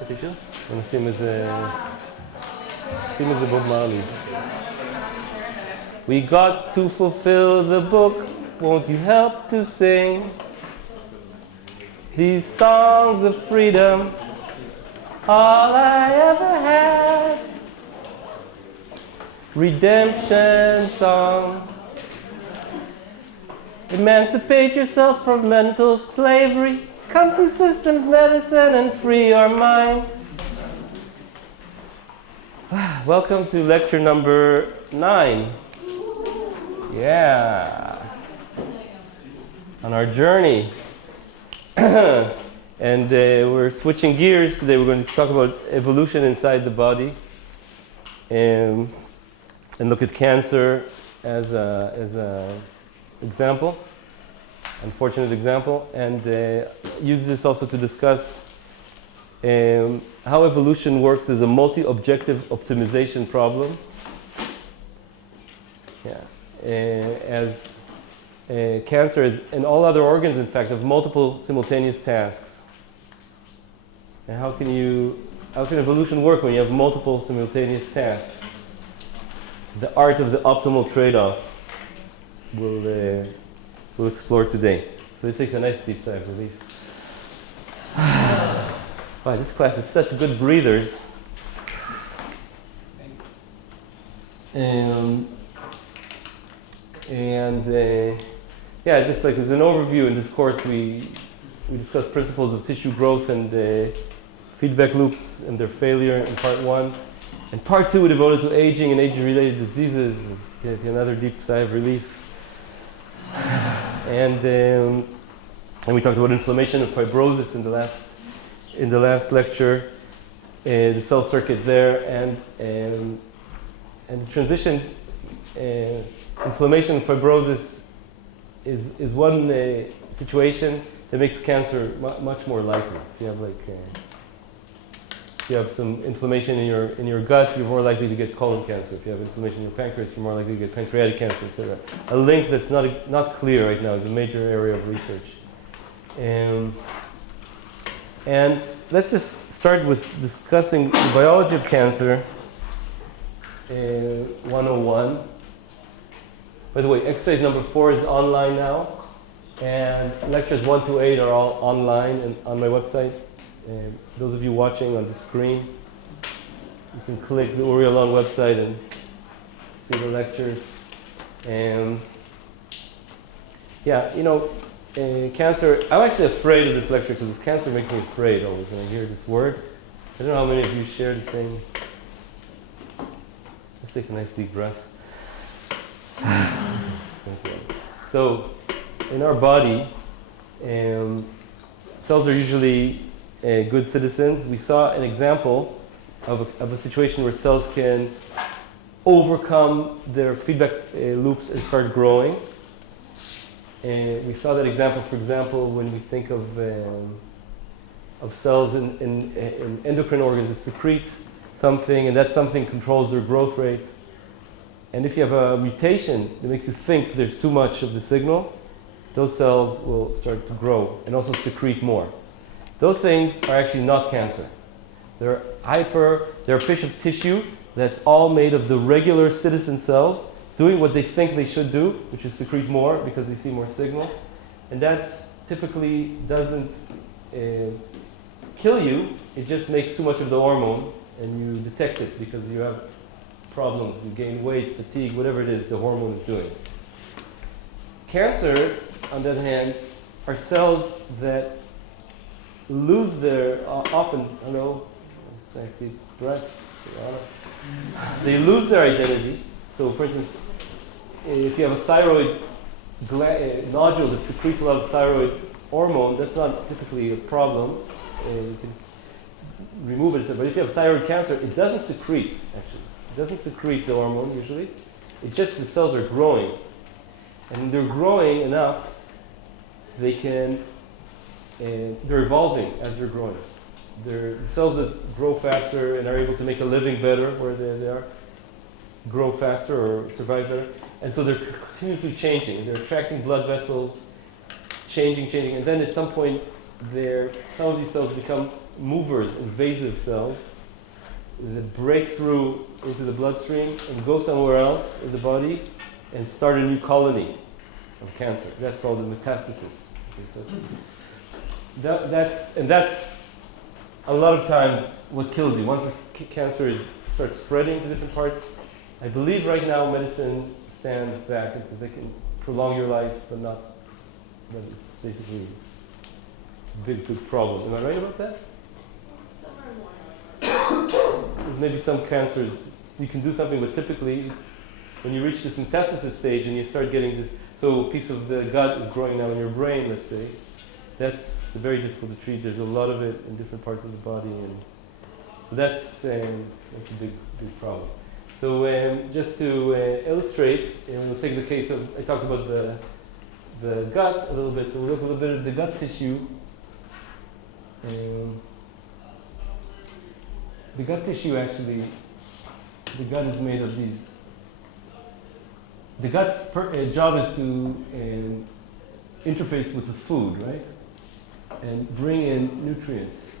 official? And same as the Bob Marley. We got to fulfill the book. Won't you help to sing these songs of freedom? All I ever had. Redemption songs. Emancipate yourself from mental slavery. Come to systems medicine and free your mind. Welcome to lecture number 9. Yeah. On our journey. And we're switching gears today. We're going to talk about evolution inside the body. And look at cancer as a example, unfortunate example, and use this also to discuss how evolution works as a multi-objective optimization problem. Yeah, as cancer is, and all other organs, in fact, have multiple simultaneous tasks. And how can evolution work when you have multiple simultaneous tasks? The art of the optimal trade-off we'll explore today. So let's take a nice deep sigh of relief. Wow, this class is such good breathers. Yeah, just like as an overview in this course, we discuss principles of tissue growth and feedback loops and their failure in part 1. And part 2 we devoted to aging and aging-related diseases. Take another deep sigh of relief. And we talked about inflammation and fibrosis in the last lecture, the cell circuit there, and the transition. Inflammation and fibrosis is one situation that makes cancer much more likely. If you have some inflammation in your gut, you're more likely to get colon cancer. If you have inflammation in your pancreas, you're more likely to get pancreatic cancer, etc. A link that's not clear right now is a major area of research. And let's just start with discussing the biology of cancer, 101. By the way, exercise number 4 is online now, and lectures 1 to 8 are all online and on my website. Those of you watching on the screen, you can click the Alon website and see the lectures. Yeah, cancer, I'm actually afraid of this lecture because cancer makes me afraid always when I hear this word. I don't know how many of you share the same. Let's take a nice deep breath. So, in our body, cells are usually good citizens. We saw an example of a situation where cells can overcome their feedback loops and start growing. We saw that example, for example, when we think of cells in endocrine organs that secrete something, and that something controls their growth rate. And if you have a mutation that makes you think there's too much of the signal, those cells will start to grow and also secrete more. Those things are actually not cancer. They're a piece of tissue that's all made of the regular citizen cells doing what they think they should do, which is secrete more because they see more signal. And that's typically doesn't kill you, it just makes too much of the hormone and you detect it because you have problems, you gain weight, fatigue, whatever it is the hormone is doing. Cancer, on the other hand, are cells that lose their, nice deep breath. They lose their identity. So for instance, if you have a thyroid nodule that secretes a lot of thyroid hormone, that's not typically a problem. You can remove it, but if you have thyroid cancer, it doesn't secrete, actually. It doesn't secrete the hormone usually. It's just the cells are growing. And they're growing enough, they're evolving as they're growing. The cells that grow faster and are able to make a living better where they are, grow faster or survive better. And so they're continuously changing. They're attracting blood vessels, changing. And then at some point, some of these cells become movers, invasive cells, that break through into the bloodstream and go somewhere else in the body and start a new colony of cancer. That's called the metastasis. Okay, so that's a lot of times what kills you. Once this cancer starts spreading to different parts, I believe right now medicine stands back and says they can prolong your life, but it's basically a big problem. Am I right about that? Maybe some cancers you can do something, but typically when you reach this metastasis stage and you start getting this, so a piece of the gut is growing now in your brain, let's say, that's very difficult to treat. There's a lot of it in different parts of the body, and so that's a big problem. So just to illustrate, we'll take the case of, I talked about the gut a little bit, so we'll look a little bit at the gut tissue. The gut tissue actually, the gut is made of these. The gut's job is to interface with the food, right? And bring in nutrients.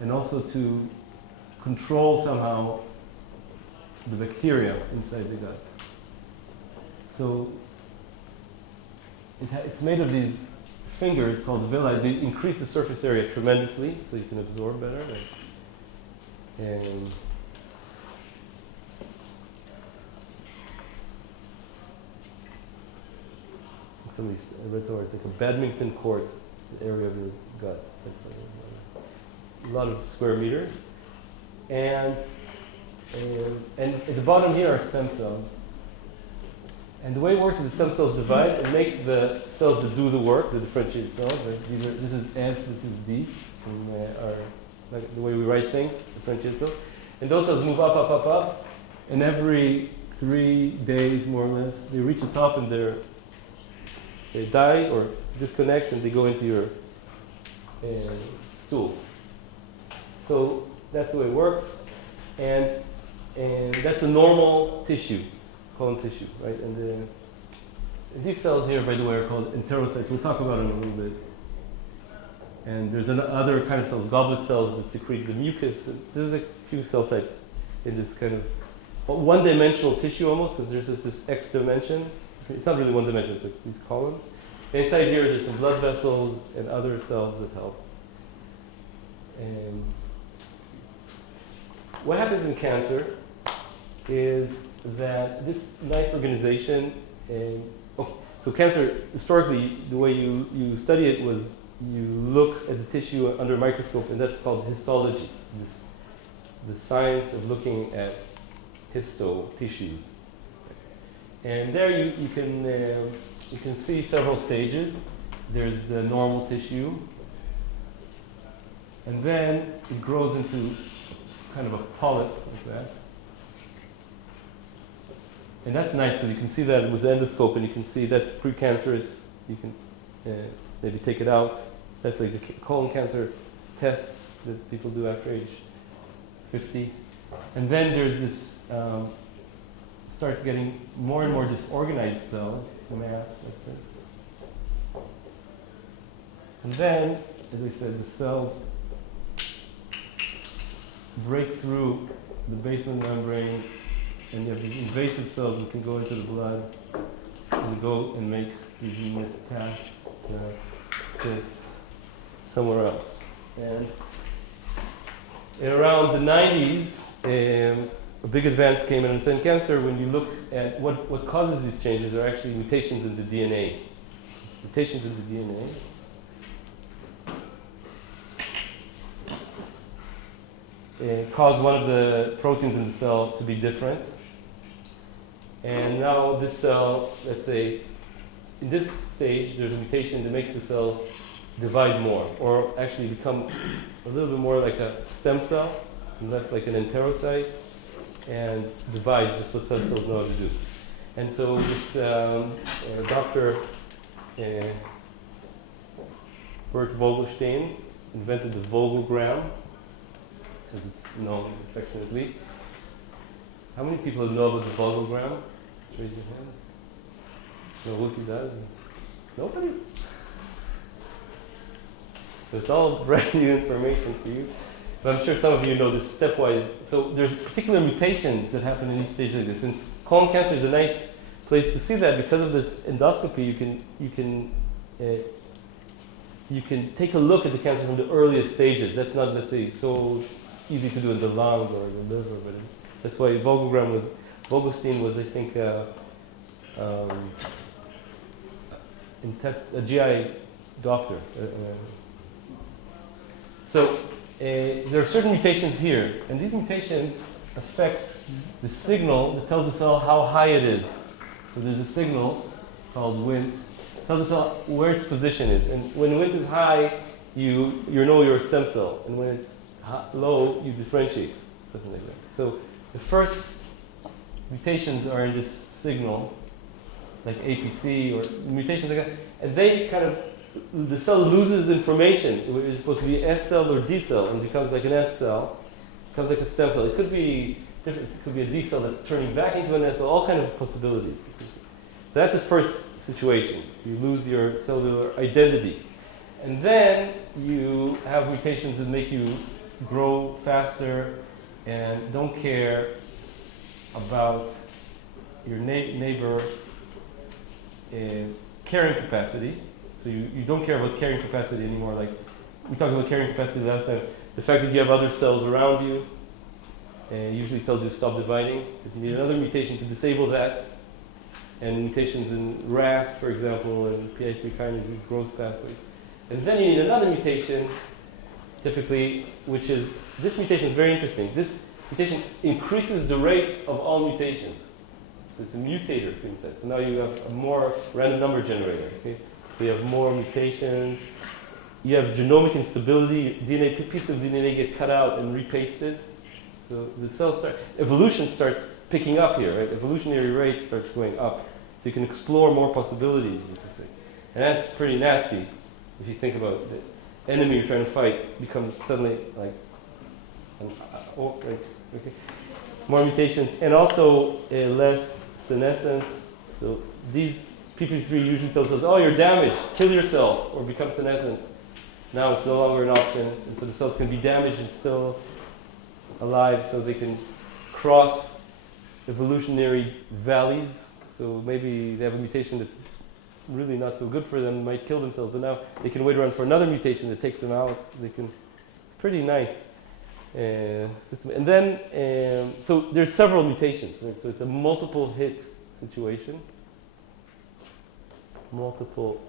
And also to control somehow the bacteria inside the gut. So it's made of these fingers called villi. They increase the surface area tremendously, so you can absorb better. And I read somewhere it's like a badminton court, the area of your gut. That's like a lot of square meters. And at the bottom here are stem cells. And the way it works is the stem cells divide and make the cells that do the work, the differentiated cells. Right? This is S, this is D, from like the way we write things, differentiated cells. And those cells move up, and every 3 days, more or less, they reach the top and they die or disconnect, and they go into your stool. So that's the way it works, and that's a normal tissue, colon tissue, right? And these cells here, by the way, are called enterocytes. We'll talk about them in a little bit. And there's other kind of cells, goblet cells, that secrete the mucus. There's a few cell types in this kind of one-dimensional tissue almost, because there's this X dimension. It's not really one dimension, it's like these columns. And inside here, there's some blood vessels and other cells that help. And what happens in cancer is that this nice organization, so cancer, historically, the way you study it was you look at the tissue under a microscope, and that's called histology, the science of looking at histo tissues. And there you can see several stages. There's the normal tissue, and then it grows into kind of a polyp like that. And that's nice because you can see that with the endoscope, and you can see that's precancerous. You can maybe take it out. That's like the colon cancer tests that people do after age 50. And then there's this, starts getting more and more disorganized cells, the mass like this. And then, as I said, the cells break through the basement membrane, and you have these invasive cells that can go into the blood and go and make these metastases somewhere else. And around the 90s, a big advance came in skin cancer. When you look at what causes these changes, are actually mutations in the DNA. Mutations in the DNA. Cause one of the proteins in the cell to be different. And now this cell, let's say, in this stage, there's a mutation that makes the cell divide more, or actually become a little bit more like a stem cell, and less like an enterocyte, and divide, just what cells know how to do. And so this Dr. Bert Vogelstein invented the Vogelgram, as it's known affectionately. How many people know about the Vogelgram? Raise your hand. Know what he does? Nobody? So it's all brand new information for you. But I'm sure some of you know this stepwise. So there's particular mutations that happen in each stage like this. And colon cancer is a nice place to see that because of this endoscopy. You can take a look at the cancer from the earliest stages. That's not, let's say, so easy to do in the lung or the liver, but that's why Vogelstein was, I think, a GI doctor. So there are certain mutations here, and these mutations affect the signal that tells the cell how high it is. So there's a signal called Wnt, tells the cell where its position is. And when Wnt is high, you know you're a stem cell, and when it's low, you differentiate, something like that. So the first mutations are in this signal, like APC or mutations like that, and they kind of, the cell loses information. It is supposed to be S cell or D cell, and becomes like an S cell, becomes like a stem cell. It could be different. It could be a D cell that's turning back into an S cell. All kind of possibilities. So that's the first situation. You lose your cellular identity, and then you have mutations that make you grow faster and don't care about your neighbor carrying capacity. So you don't care about carrying capacity anymore. Like we talked about carrying capacity last time. The fact that you have other cells around you usually tells you to stop dividing. You need another mutation to disable that. And mutations in RAS, for example, and PI3 kinase, these growth pathways. And then you need another mutation, typically, which is, this mutation is very interesting. This mutation increases the rate of all mutations. So it's a mutator phenotype. So now you have a more random number generator. Okay? So you have more mutations. You have genomic instability. Piece of DNA get cut out and repasted. So the cells evolution starts picking up here, right? Evolutionary rate starts going up. So you can explore more possibilities, you can say. And that's pretty nasty if you think about it. The enemy you're trying to fight becomes suddenly like okay. More mutations, and also less senescence. So these p53 usually tells us, oh, you're damaged, kill yourself, or become senescent. Now it's no longer an option, and so the cells can be damaged and still alive, so they can cross evolutionary valleys. So maybe they have a mutation that's really not so good for them, might kill themselves, but now they can wait around for another mutation that takes them out. It's pretty nice system. And then, so there's several mutations, right? So it's a multiple hit situation. Multiple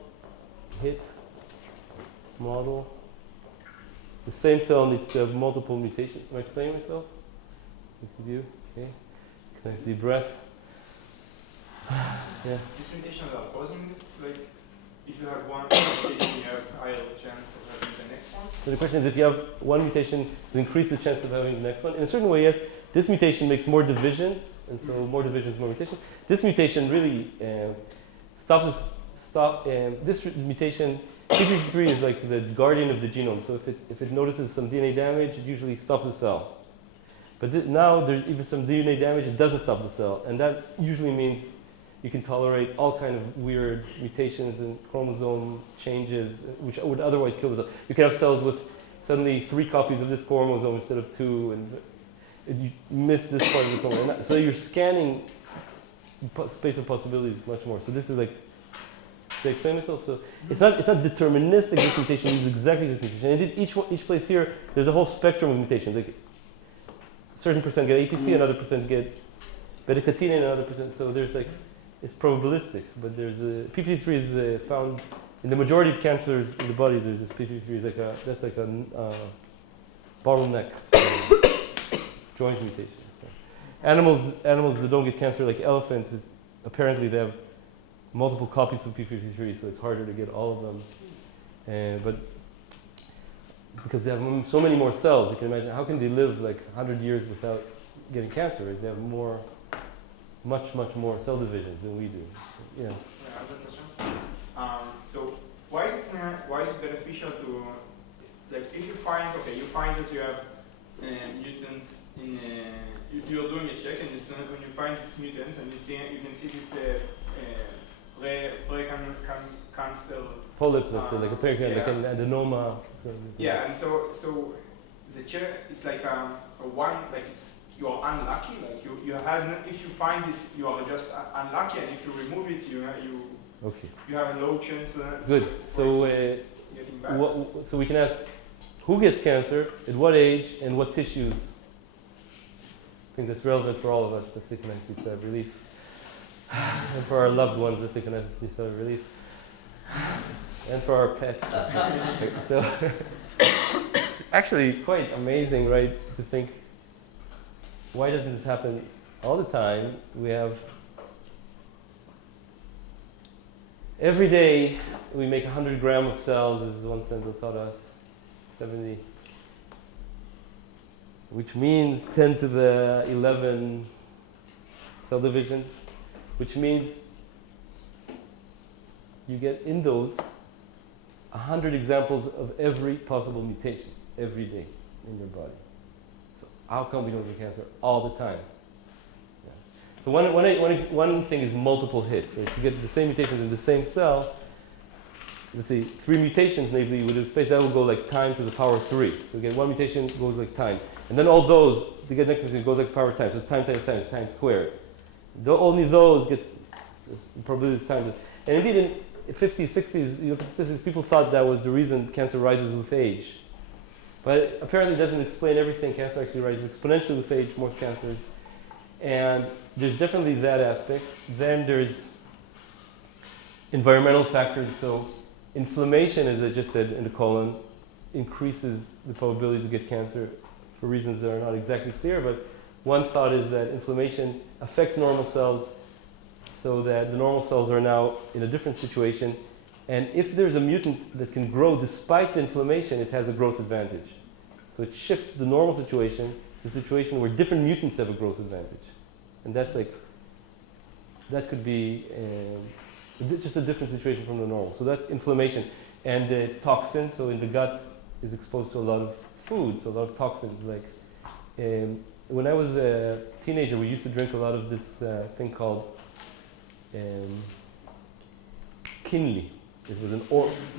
hit model. The same cell needs to have multiple mutations. Am I explaining myself? With you? Okay. Nice deep breath. Yeah. This mutation are causing, like, if you have one mutation, you have higher chance of having the next one? So the question is, if you have one mutation, it increase the chance of having the next one. In a certain way, yes. This mutation makes more divisions, and so more divisions, more mutations. This mutation really this mutation, p53 is like the guardian of the genome. So if it notices some DNA damage, it usually stops the cell. But now there's even some DNA damage, it doesn't stop the cell. And that usually means you can tolerate all kind of weird mutations and chromosome changes, which would otherwise kill the cell. You can have cells with suddenly 3 copies of this chromosome instead of 2, and you miss this part of the chromosome. So you're scanning space of possibilities much more. So this is like, to explain myself, so it's not deterministic. This mutation uses exactly this mutation. And each place here, there's a whole spectrum of mutations. Like certain percent get APC, another percent get beta-catenin, another percent. So there's like, it's probabilistic. But there's p53 is found in the majority of cancers in the body. There's this p53 is that's like a bottleneck joint mutation. So animals that don't get cancer, like elephants, apparently they have multiple copies of p53, so it's harder to get all of them. But because they have so many more cells, you can imagine how can they live like 100 years without getting cancer? Right? They have much more cell divisions than we do. So, yeah. I have a question. So why is it beneficial to, like, if you find that you have mutants in you're doing a check, and when you find these mutants and you can see this pre-cancer. Polyp, let's say, like a pericardium, yeah. like an adenoma. Yeah, and so the chair, it's like a one, like you're unlucky, like you had, if you find this, you are just unlucky, and if you remove it, you have a low chance. Good. So getting back. So we can ask, who gets cancer, at what age, and what tissues? I think that's relevant for all of us. That's the connected to relief, and for our loved ones, that's the connected to relief. And for our pets. So, actually, quite amazing, right? To think, why doesn't this happen all the time? We have every day we make 100 grams of cells, as one center taught us, 70, which means 10 to the 11 cell divisions, which means you get in those 100 examples of every possible mutation every day in your body. So how come we don't get cancer all the time? Yeah. So one thing is multiple hits. Right? To get the same mutations in the same cell, let's say 3 mutations, namely with a space, that will go like time to the power 3. So again, one mutation goes like time. And then all those, to get next mutation, goes like power time. So time times time is time squared. Only those gets probability is time. And indeed, in 50s, 60s, you look at statistics, people thought that was the reason cancer rises with age. But apparently it doesn't explain everything. Cancer actually rises exponentially with age, most cancers. And there's definitely that aspect. Then there's environmental factors. So inflammation, as I just said, in the colon increases the probability to get cancer for reasons that are not exactly clear. But one thought is that inflammation affects normal cells, so that the normal cells are now in a different situation. And if there's a mutant that can grow despite the inflammation, it has a growth advantage. So it shifts the normal situation to a situation where different mutants have a growth advantage. And that's like, that could be just a different situation from the normal. So that's inflammation. And the toxins, so in the gut, is exposed to a lot of foods, a lot of toxins. Like when I was a teenager, we used to drink a lot of this thing called Kinley. It was an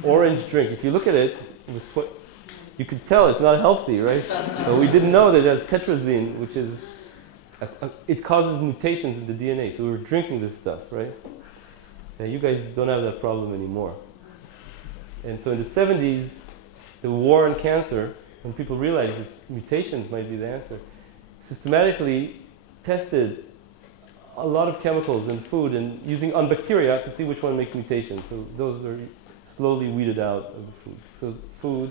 orange drink. If you look at it, you could tell it's not healthy, right? But we didn't know that it has tetrazine, which is, it causes mutations in the DNA. So we were drinking this stuff, right? Now you guys don't have that problem anymore. And so in the 70s, the war on cancer, when people realized that mutations might be the answer, systematically tested a lot of chemicals in food and using on bacteria to see which one makes mutations. So those are slowly weeded out of the food. So food,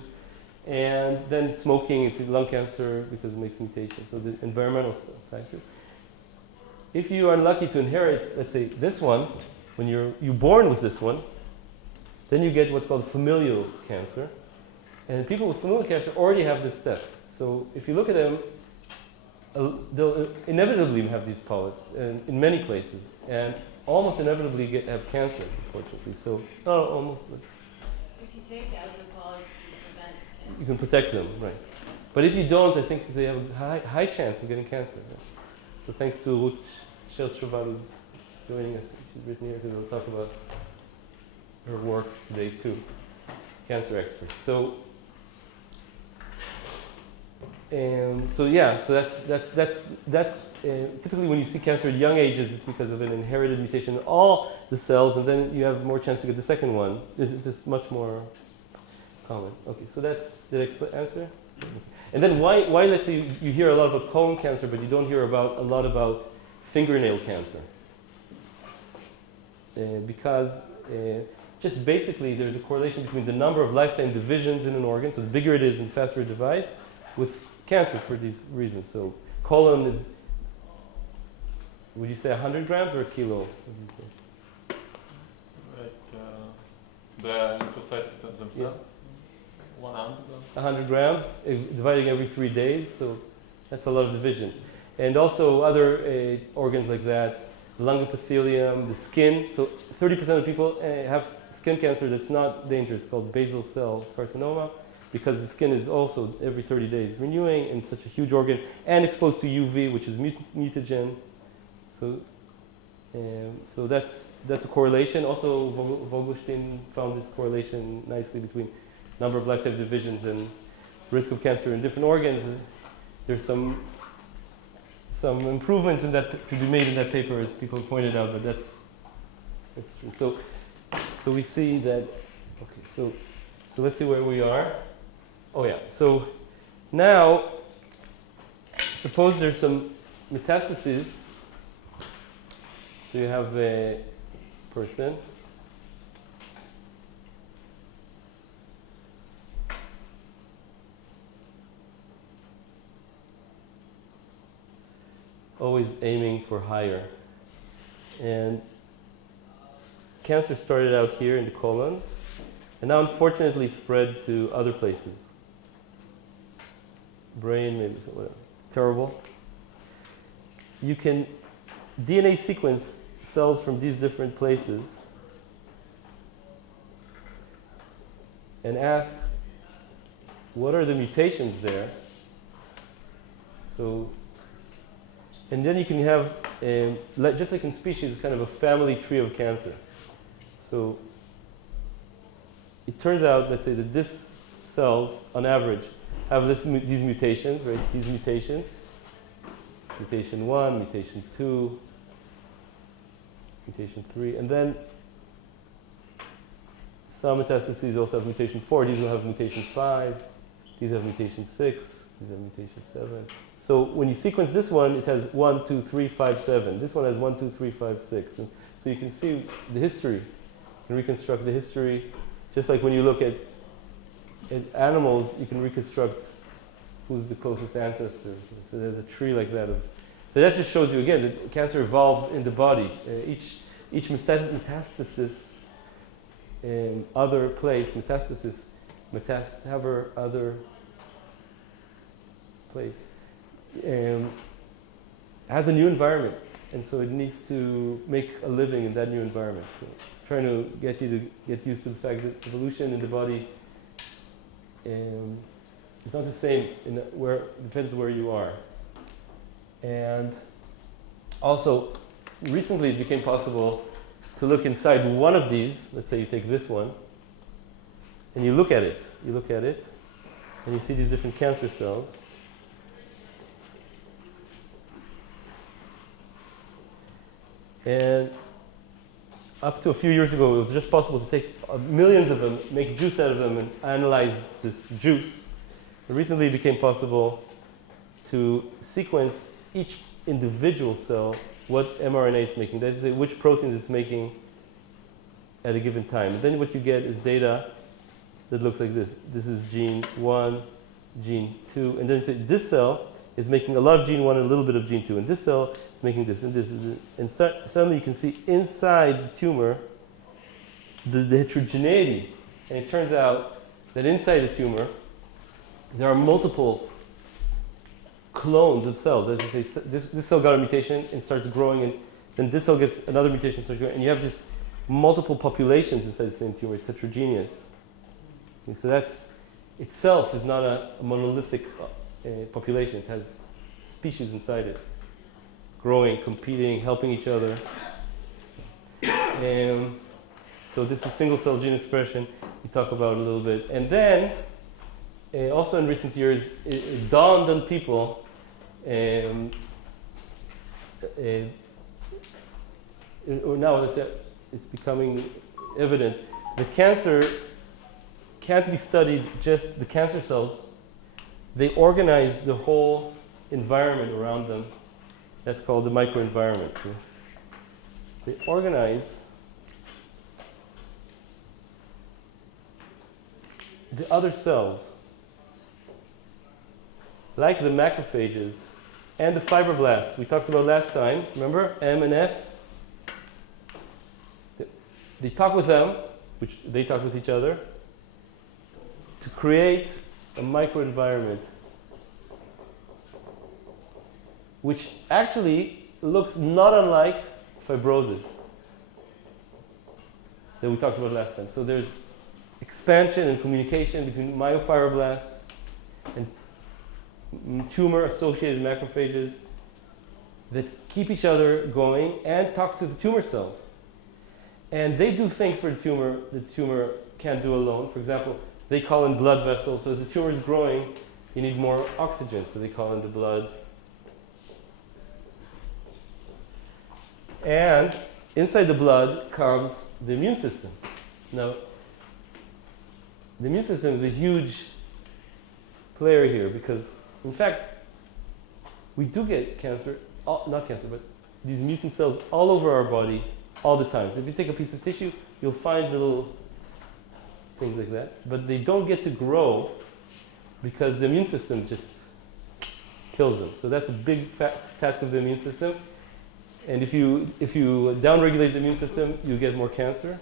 and then smoking if you have lung cancer because it makes mutations. So the environmental factors. If you are unlucky to inherit, let's say this one, when you're born with this one, then you get what's called familial cancer. And people with familial cancer already have this step. So if you look at them, they'll inevitably have these polyps in many places, and almost inevitably have cancer, unfortunately. So, almost. If you take out the polyps, you can protect them, right? But if you don't, I think they have a high chance of getting cancer. Right? So thanks to Ruth Sheftel who's joining us. She's written here because we'll talk about her work today too. Cancer expert. So that's typically when you see cancer at young ages, it's because of an inherited mutation in all the cells, and then you have more chance to get the second one. It's just much more common. Okay, so that's the answer. Okay. And then why let's say you hear a lot about colon cancer, but you don't hear a lot about fingernail cancer, because just basically there's a correlation between the number of lifetime divisions in an organ, so the bigger it is and faster it divides, with cancer for these reasons. So colon is, would you say 100 grams or a kilo? The lymphocytes themselves? Yeah. 100 grams? 100 grams, dividing every 3 days, so that's a lot of divisions. And also other organs like that, lung epithelium, the skin. So 30% of people have skin cancer that's not dangerous, called basal cell carcinoma, because the skin is also every 30 days renewing in such a huge organ and exposed to UV, which is mutagen. So So that's a correlation. Also, Vogelstein found this correlation nicely between number of lifetime divisions and risk of cancer in different organs. There's some improvements in that to be made in that paper, as people pointed out, but that's true. So we see that. Okay, so let's see where we are. Oh yeah. So now, suppose there's some metastases. So you have a person. Always aiming for higher. And cancer started out here in the colon, and now unfortunately spread to other places. Brain, maybe, whatever. It's terrible. You can DNA sequence cells from these different places and ask, what are the mutations there? So, and then you can have, just like in species, kind of a family tree of cancer. So it turns out, let's say that these cells, on average, have these mutations, right? These mutations. Mutation 1, mutation 2, mutation 3, and then some metastases also have mutation 4. These will have mutation 5. These have mutation 6. These have mutation 7. So when you sequence this one, it has 1, 2, 3, 5, 7. This one has 1, 2, 3, 5, 6. And so you can see the history. You can reconstruct the history. Just like when you look at animals, you can reconstruct who's the closest ancestor. So there's a tree like that. So that just shows you again that cancer evolves in the body. Each metastasis in other place, however other place, has a new environment, and so it needs to make a living in that new environment. So trying to get you to get used to the fact that evolution in the body it's not the same depends where you are. And also, recently it became possible to look inside one of these. Let's say you take this one, and you look at it. And you see these different cancer cells. And up to a few years ago, it was just possible to take millions of them, make juice out of them, and analyze this juice. And recently it became possible to sequence each individual cell, what mRNA it's making. That is to say, which proteins it's making at a given time. And then what you get is data that looks like this. This is gene 1, gene 2, and then say this cell is making a lot of gene 1 and a little bit of gene 2, and this cell is making this and this. And suddenly you can see inside the tumor the heterogeneity. And it turns out that inside the tumor there are multiple clones of cells. As you say, this cell got a mutation and starts growing, and then this cell gets another mutation and starts growing, and you have this multiple populations inside the same tumor. It's heterogeneous. And so that's itself is not a monolithic population. It has species inside it, growing, competing, helping each other. So this is single cell gene expression. We talk about it a little bit, and then also in recent years, it dawned on people. Or now it's becoming evident that cancer can't be studied just the cancer cells. They organize the whole environment around them. That's called the microenvironment. So they organize the other cells, like the macrophages and the fibroblasts we talked about last time. Remember, M and F? They talk with them, which they talk with each other, to create a microenvironment which actually looks not unlike fibrosis that we talked about last time. So there's expansion and communication between myofibroblasts and tumor-associated macrophages. that keep each other going and talk to the tumor cells. And they do things for the tumor can't do alone. For example, they call in blood vessels. So as the tumor is growing, you need more oxygen. So they call in the blood. And inside the blood comes the immune system. Now, the immune system is a huge player here because, in fact, we do get cancer, not cancer, but these mutant cells all over our body all the time. So if you take a piece of tissue, you'll find little things like that. But they don't get to grow because the immune system just kills them. So that's a big task of the immune system. And if you downregulate the immune system, you get more cancer.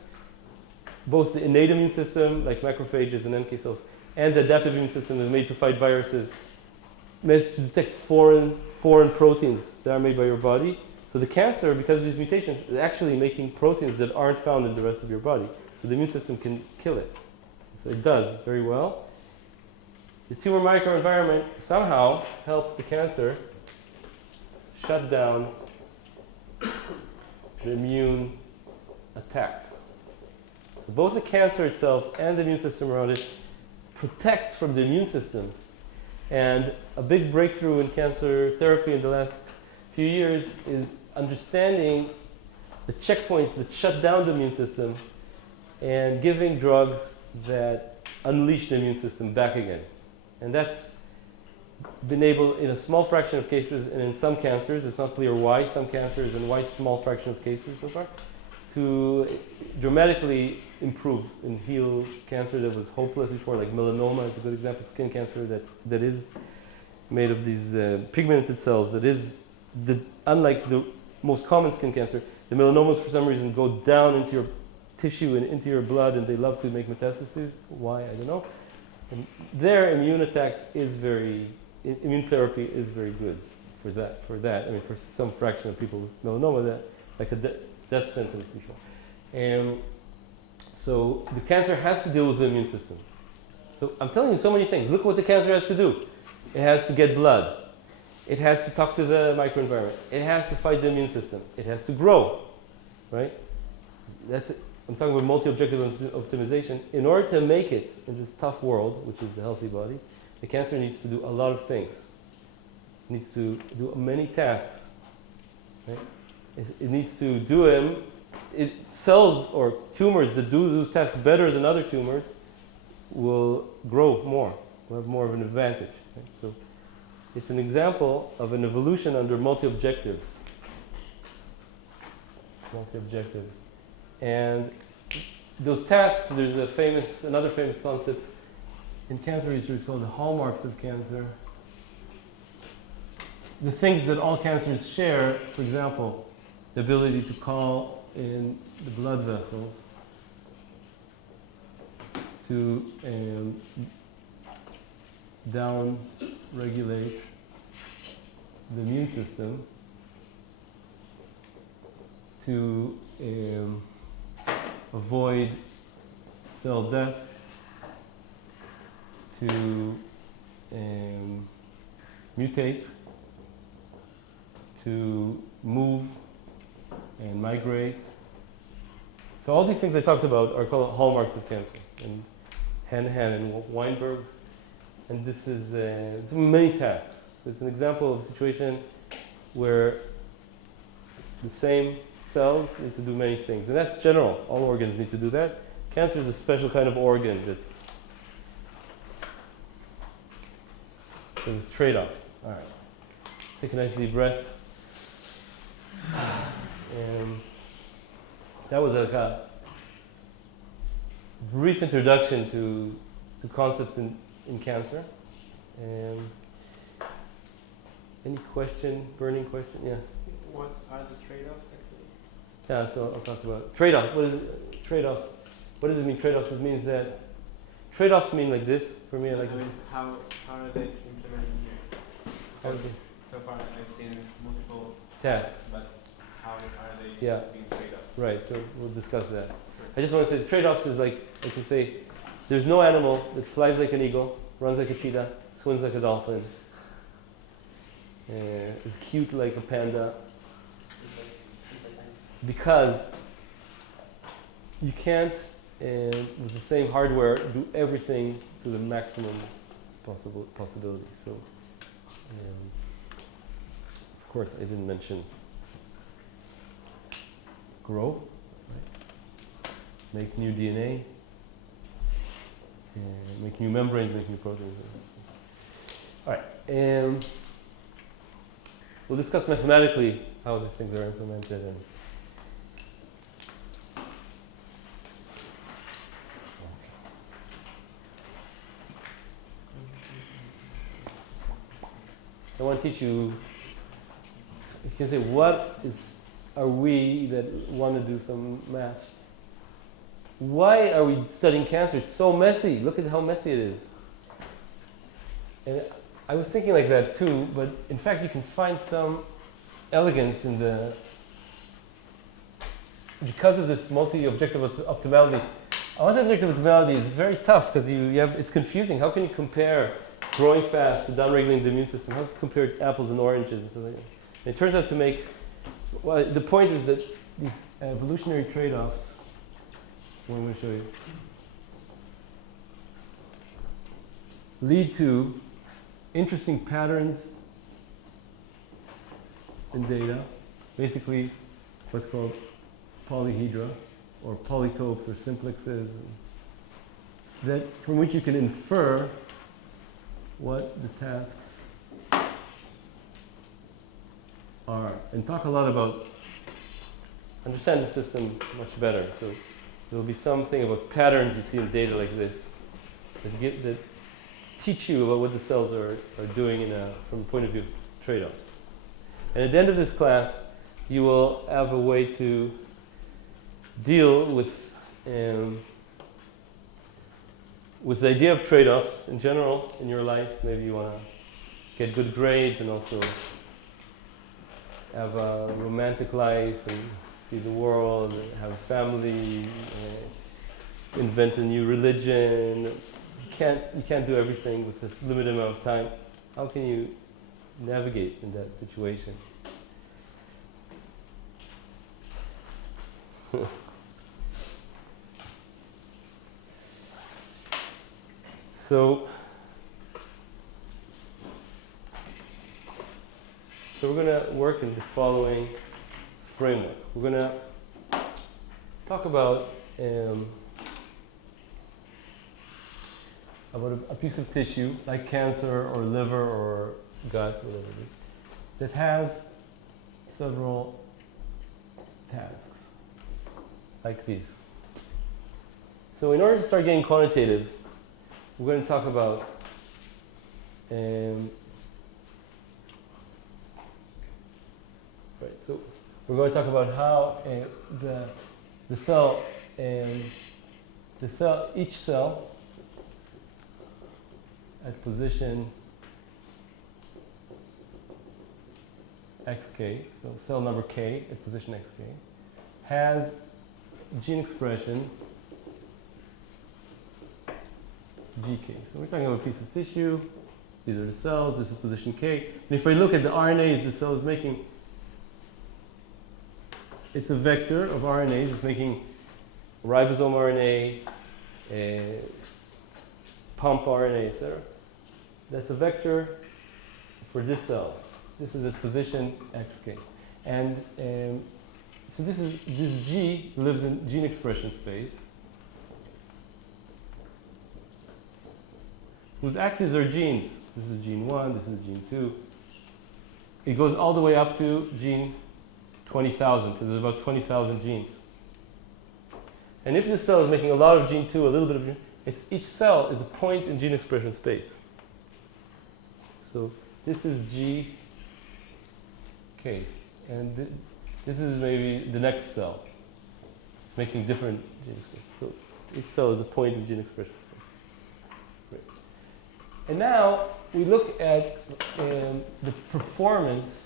Both the innate immune system, like macrophages and NK cells, and the adaptive immune system that is made to fight viruses, meant to detect foreign proteins that are made by your body. So the cancer, because of these mutations, is actually making proteins that aren't found in the rest of your body. So the immune system can kill it. So it does very well. The tumor microenvironment somehow helps the cancer shut down the immune attack. So both the cancer itself and the immune system around it protect from the immune system. And a big breakthrough in cancer therapy in the last few years is understanding the checkpoints that shut down the immune system and giving drugs that unleash the immune system back again. And that's been able in a small fraction of cases, and in some cancers, it's not clear why some cancers and why small fraction of cases so far, to dramatically improve and heal cancer that was hopeless before, like melanoma is a good example, skin cancer that is made of these pigmented cells, that is, unlike the most common skin cancer, the melanomas for some reason go down into your tissue and into your blood, and they love to make metastases. Why, I don't know. And their immune therapy is very good for that. I mean, for some fraction of people with melanoma, that like a death sentence before. So the cancer has to deal with the immune system. So I'm telling you so many things. Look what the cancer has to do. It has to get blood. It has to talk to the microenvironment. It has to fight the immune system. It has to grow, right? That's it. I'm talking about multi-objective optimization. In order to make it in this tough world, which is the healthy body, the cancer needs to do a lot of things. It needs to do many tasks. Right? It needs to do them. Cells or tumors that do those tasks better than other tumors will grow more, will have more of an advantage. Right? So it's an example of an evolution under multi-objectives. Multi-objectives. And those tasks, there's another famous concept in cancer research called the hallmarks of cancer. The things that all cancers share, for example, the ability to call in the blood vessels, to down-regulate the immune system, to avoid cell death, to mutate, to move and migrate. So all these things I talked about are called hallmarks of cancer. And Hanahan and Weinberg. And this is it's many tasks. So it's an example of a situation where the same cells need to do many things. And that's general. All organs need to do that. Cancer is a special kind of organ that's... So there's trade-offs. All right. Take a nice deep breath. And that was a brief introduction to concepts in cancer. Any question, burning question? Yeah. What are the trade-offs actually? Yeah, so I'll talk about trade-offs. What is it? Trade-offs. What does it mean, trade-offs? It means that trade-offs mean like this. For me, I like this. How are they implemented here? So far I've seen multiple tasks, but how are they being trade-offs? Right, so we'll discuss that. I just want to say the trade-offs is like, I can say, there's no animal that flies like an eagle, runs like a cheetah, swims like a dolphin, is cute like a panda, because you can't, with the same hardware, do everything to the maximum possibility. So, of course, I didn't mention grow, right? Make new DNA, make new membranes, make new proteins. All right, we'll discuss mathematically how these things are implemented. And I want to teach you, you can say, are we that want to do some math? Why are we studying cancer? It's so messy. Look at how messy it is. And I was thinking like that too, but in fact you can find some elegance in because of this multi-objective optimality. Multi-objective optimality is very tough because it's confusing. How can you compare growing fast to downregulating the immune system? How can you compare apples and oranges and stuff like that? And it turns out to make, well, the point is that these evolutionary tradeoffs, what I'm going to show you, lead to interesting patterns in data, basically what's called polyhedra, or polytopes, or simplexes, from which you can infer what the tasks are, and talk a lot about, understand the system much better. So there will be something about patterns you see in data like this that teach you about what the cells are doing from the point of view of trade-offs. And at the end of this class, you will have a way to deal with the idea of trade-offs in general in your life. Maybe you want to get good grades and also have a romantic life and see the world, and have a family, invent a new religion. You can't do everything with this limited amount of time. How can you navigate in that situation? So we're going to work in the following framework. We're going to talk about a piece of tissue, like cancer or liver or gut, whatever it is, that has several tasks, like these. So in order to start getting quantitative, we're going to talk about right. So we're going to talk about how each cell at position xk, so cell number k at position xk, has gene expression gk. So we're talking about a piece of tissue. These are the cells. This is position k. And if I look at the RNAs the cell is making, it's a vector of RNAs. It's making ribosome RNA, pump RNA, etc. That's a vector for this cell. This is at position xk. And so this G lives in gene expression space, whose axes are genes. This is gene 1, this is gene 2. It goes all the way up to gene 20,000, because there's about 20,000 genes. And if this cell is making a lot of gene 2, a little bit of gene, each cell is a point in gene expression space. So this is GK, and this is maybe the next cell. It's making different gene expression. So each cell is a point in gene expression space. Great. And now we look at the performance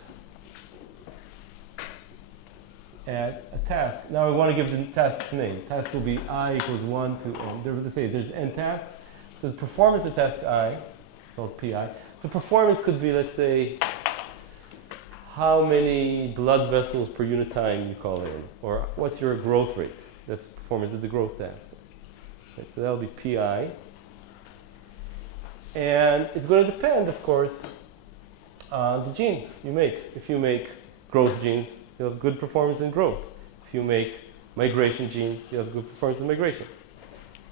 at a task. Now I want to give the task's name. Task will be I equals 1 to n. There's n tasks. So the performance of task I, it's called PI. So performance could be, let's say, how many blood vessels per unit time you call in, or what's your growth rate. That's performance of the growth task. Right, so that'll be PI. And it's going to depend, of course, on the genes you make. If you make growth genes, you'll have good performance in growth. If you make migration genes, you'll have good performance in migration.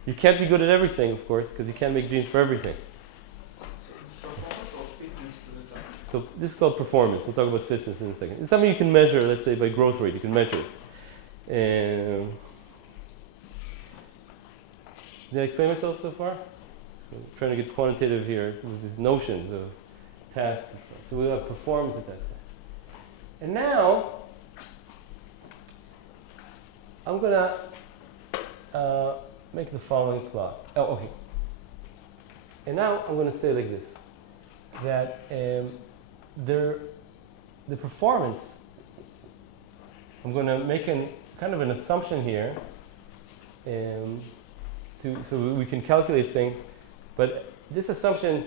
You can't be good at everything, of course, because you can't make genes for everything. So it's performance or fitness to the task? So this is called performance. We'll talk about fitness in a second. It's something you can measure, let's say, by growth rate. You can measure it. Did I explain myself so far? So I'm trying to get quantitative here with these notions of tasks. So we'll have performance and task. And now, I'm going to make the following plot. Oh, okay. And now I'm going to say like this, that the performance, I'm going to make kind of an assumption here, so we can calculate things, but this assumption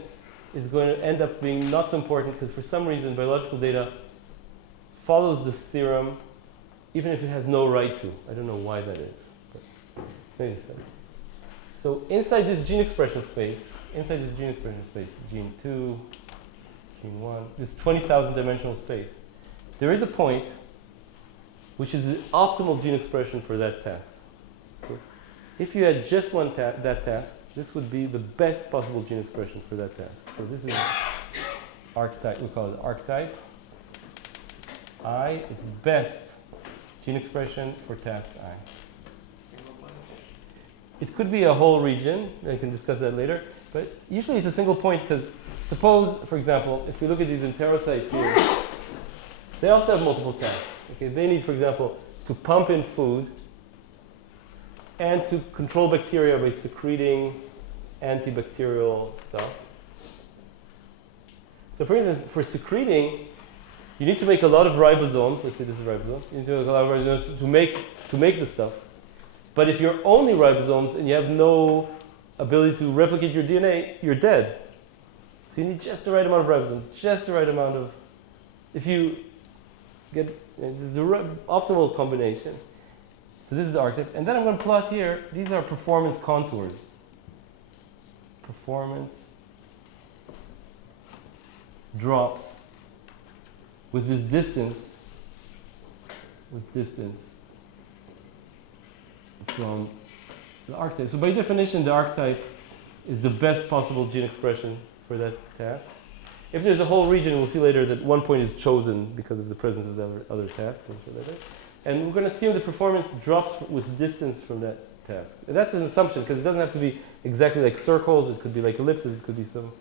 is going to end up being not so important because for some reason biological data follows the theorem even if it has no right to. I don't know why that is. But wait a second. So inside this gene expression space, gene 2, gene 1, this 20,000 dimensional space, there is a point which is the optimal gene expression for that task. So if you had just that task, this would be the best possible gene expression for that task. So this is archetype, we call it archetype. I, it's best gene expression for task I. Single point? It could be a whole region, I can discuss that later, but usually it's a single point because suppose, for example, if we look at these enterocytes here, they also have multiple tasks. Okay, they need, for example, to pump in food and to control bacteria by secreting antibacterial stuff. So for instance, for secreting, you need to make a lot of ribosomes. Let's say this is ribosome. You need to make a lot of ribosomes to make the stuff. But if you're only ribosomes and you have no ability to replicate your DNA, you're dead. So you need just the right amount of ribosomes, just the right amount of, if you get the optimal combination. So this is the archetype. And then I'm going to plot here, these are performance contours. Performance drops with this distance, from the archetype. So by definition, the archetype is the best possible gene expression for that task. If there's a whole region, we'll see later that one point is chosen because of the presence of the other task. And we're going to assume the performance drops with distance from that task. And that's an assumption because it doesn't have to be exactly like circles. It could be like ellipses. It could be some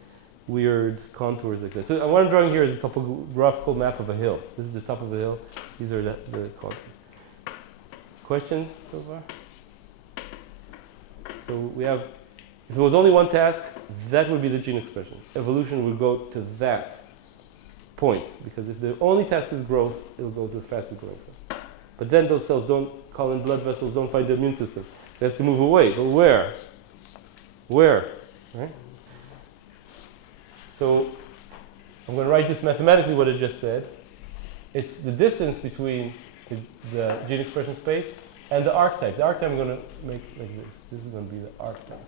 weird contours like that. So what I'm drawing here is a topographical map of a hill. This is the top of the hill. These are the contours. Questions so far? So we have, if there was only one task, that would be the gene expression. Evolution would go to that point because if the only task is growth, it'll go to the fastest growing cell. But then those cells don't call in blood vessels, don't find the immune system. So it has to move away. But where? Where? Right? So I'm going to write this mathematically what I just said. It's the distance between the gene expression space and the archetype. The archetype I'm going to make like this. This is going to be the archetype.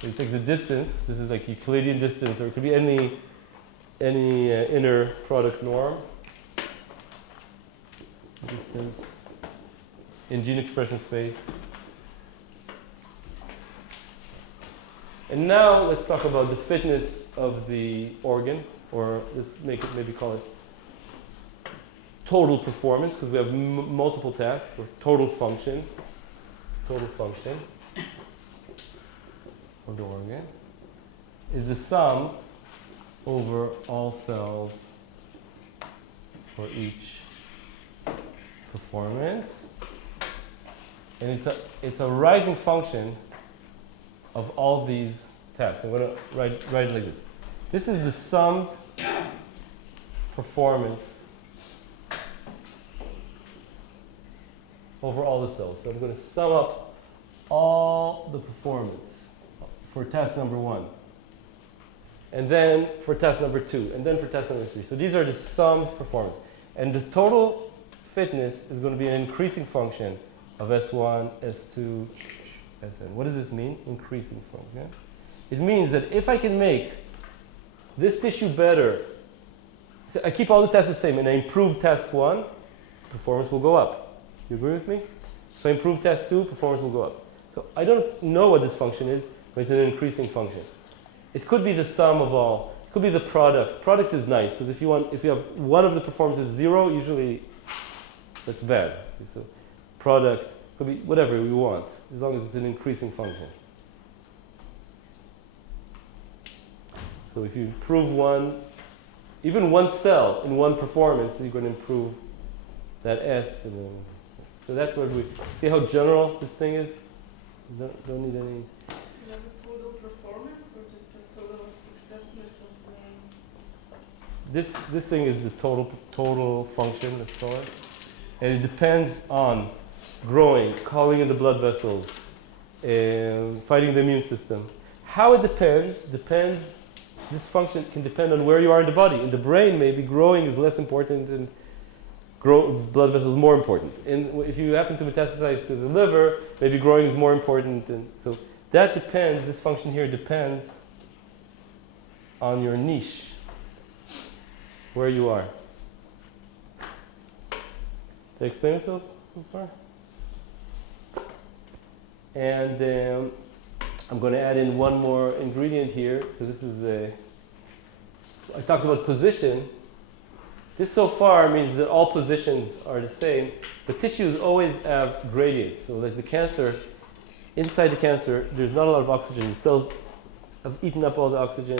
So you take the distance. This is like Euclidean distance, or it could be any inner product norm. Distance in gene expression space. And now let's talk about the fitness of the organ, or let's make it, maybe call it total performance, because we have multiple tasks, or total function of the organ is the sum over all cells for each performance, and it's a rising function of all these tasks. I'm going to write it like this. This is the summed performance over all the cells. So I'm going to sum up all the performance for task number 1. and then for task number 2, and then for task number 3. So these are the summed performance. And the total fitness is going to be an increasing function of S1, S2, Sn. What does this mean? Increasing function. It means that if I can make this tissue better, so I keep all the tasks the same and I improve task 1, performance will go up. You agree with me? If I improve task 2, performance will go up. So I don't know what this function is, but it's an increasing function. It could be the sum of all. It could be the product. Product is nice because if you have one of the performances 0, usually that's bad. So product could be whatever we want, as long as it's an increasing function. So if you improve even one cell in one performance, you're going to improve that S. And then, so that's what we see how general this thing is. Don't need any. You have the total performance or just the total successness of the... This thing is the total function, let's call it. And it depends on growing, calling in the blood vessels, fighting the immune system. How it depends, this function can depend on where you are in the body. In the brain, maybe growing is less important and blood vessels more important. And if you happen to metastasize to the liver, maybe growing is more important. And so that depends, this function here depends on your niche, where you are. Did I explain myself so far? And I'm going to add in one more ingredient here, because this is I talked about position. This so far means that all positions are the same, but tissues always have gradients. So like the cancer, inside the cancer, there's not a lot of oxygen. The cells have eaten up all the oxygen,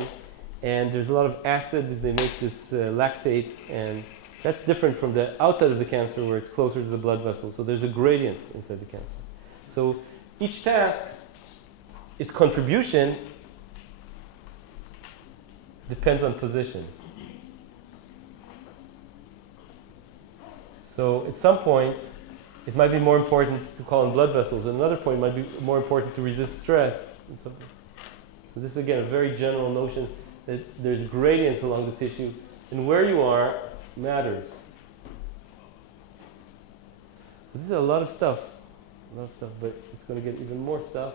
and there's a lot of acid. They make this lactate, and that's different from the outside of the cancer where it's closer to the blood vessels. So there's a gradient inside the cancer. So each task, its contribution depends on position. So at some point, it might be more important to call in blood vessels. At another point, it might be more important to resist stress. So this is, again, a very general notion that there's gradients along the tissue, and where you are matters. So this is a lot of stuff, but it's going to get even more stuff.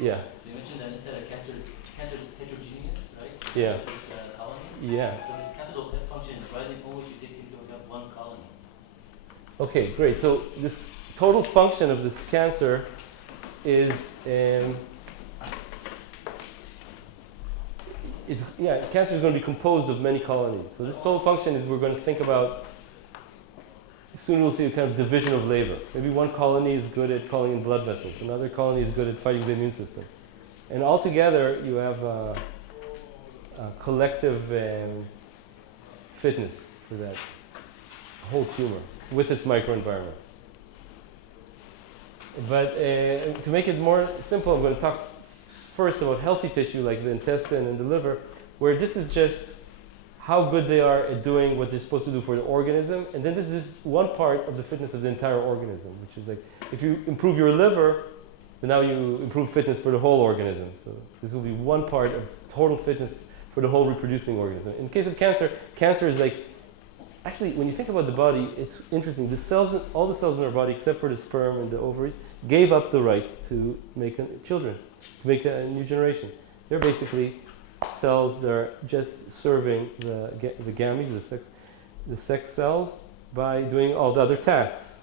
Yeah. So you mentioned that inside a cancer is heterogeneous, right? Yeah. Colonies? Yeah. So this capital F function is rising always if you take into account one colony. Okay, great. So this total function of this cancer is cancer is going to be composed of many colonies. So this total function is, we're going to think about, soon we'll see a kind of division of labor. Maybe one colony is good at calling in blood vessels, another colony is good at fighting the immune system. And altogether, you have a collective fitness for that whole tumor with its microenvironment. But to make it more simple, I'm going to talk first about healthy tissue like the intestine and the liver, where this is just how good they are at doing what they're supposed to do for the organism. And then this is just one part of the fitness of the entire organism, which is like, if you improve your liver, then now you improve fitness for the whole organism. So this will be one part of total fitness for the whole reproducing organism. In the case of cancer, cancer is like, actually, when you think about the body, it's interesting. The cells, all the cells in our body, except for the sperm and the ovaries, gave up the right to make children, to make a new generation. They're basically cells that are just serving the gametes, the sex cells, by doing all the other tasks.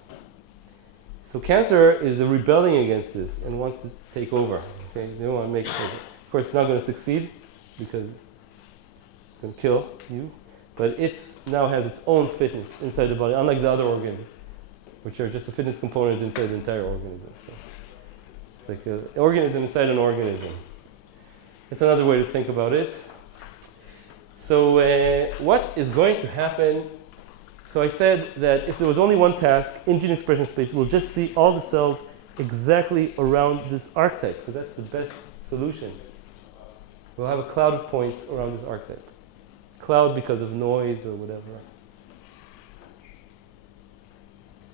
So cancer is rebelling against this and wants to take over. Okay, they don't want to make it. Of course, it's not going to succeed because it's going to kill you. But it now has its own fitness inside the body, unlike the other organs, which are just a fitness component inside the entire organism. So it's like an organism inside an organism. It's another way to think about it. So what is going to happen? So I said that if there was only one task in gene expression space, we'll just see all the cells exactly around this archetype, because that's the best solution. We'll have a cloud of points around this archetype. Cloud because of noise or whatever.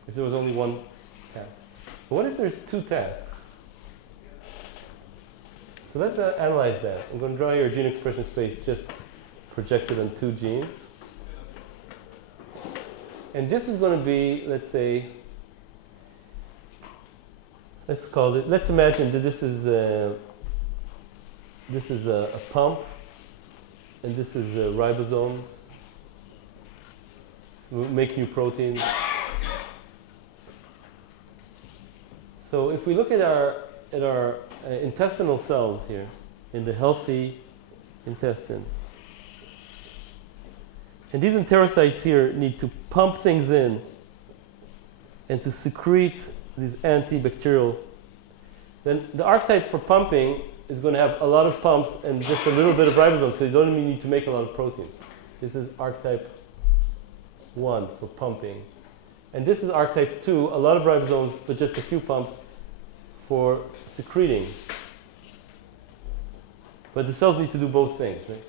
If there was only one task. But what if there's two tasks? So let's analyze that. I'm going to draw here a gene expression space just projected on 2 genes. And this is going to be, let's say, let's imagine that this is a pump, and this is ribosomes. We'll make new proteins. So if we look at our intestinal cells here, in the healthy intestine, and these enterocytes here need to pump things in and to secrete these antibacterial, then the archetype for pumping is going to have a lot of pumps and just a little bit of ribosomes, because you don't even need to make a lot of proteins. This is archetype 1 for pumping. And this is archetype 2, a lot of ribosomes, but just a few pumps for secreting. But the cells need to do both things, right?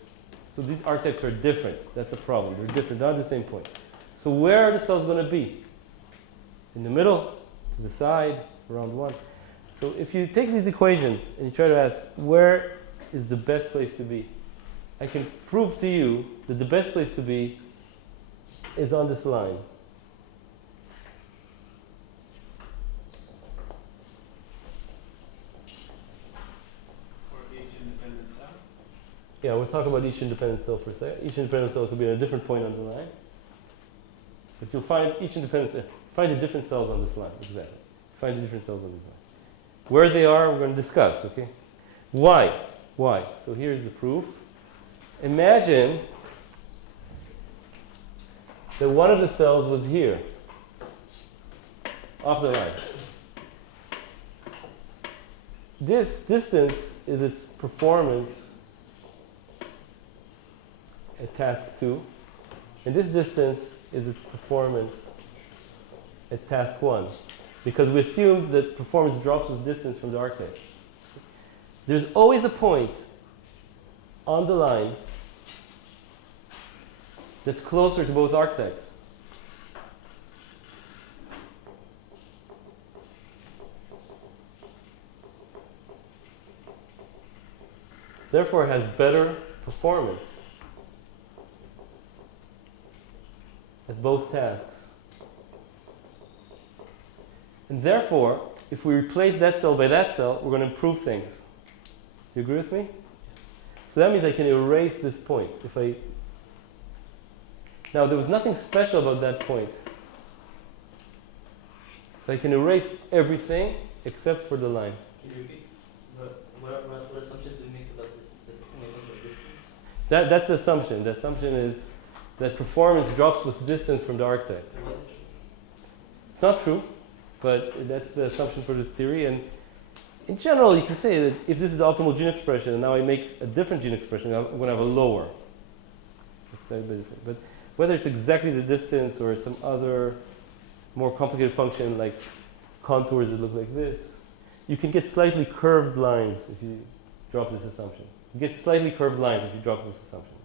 So these archetypes are different. That's a problem. They're different, not at the same point. So where are the cells going to be? In the middle, to the side, around 1. So if you take these equations and you try to ask, where is the best place to be? I can prove to you that the best place to be is on this line. For each independent cell? Yeah, we'll talk about each independent cell for a second. Each independent cell could be at a different point on the line. But you'll find each independent cell, find the different cells on this line, exactly. Find the different cells on this line. Where they are, we're going to discuss, okay? Why? Why? So here's the proof. Imagine that one of the cells was here, off the line. This distance is its performance at task 2, and this distance is its performance at task 1, because we assumed that performance drops with distance from the archetype. There's always a point on the line that's closer to both archetypes. Therefore, it has better performance at both tasks. And therefore, if we replace that cell by that cell, we're going to improve things. Do you agree with me? So that means I can erase this point. Now, there was nothing special about that point. So I can erase everything except for the line. Can you repeat? What assumptions do we make about this? That it's only a function of distance? That's the assumption. The assumption is that performance drops with distance from the archetype. It wasn't true. It's not true, but that's the assumption for this theory. And in general, you can say that if this is the optimal gene expression, and now I make a different gene expression, I'm going to have a lower. It's a bit different. But whether it's exactly the distance or some other more complicated function like contours that look like this, you can get slightly curved lines if you drop this assumption. You get slightly curved lines if you drop this assumption.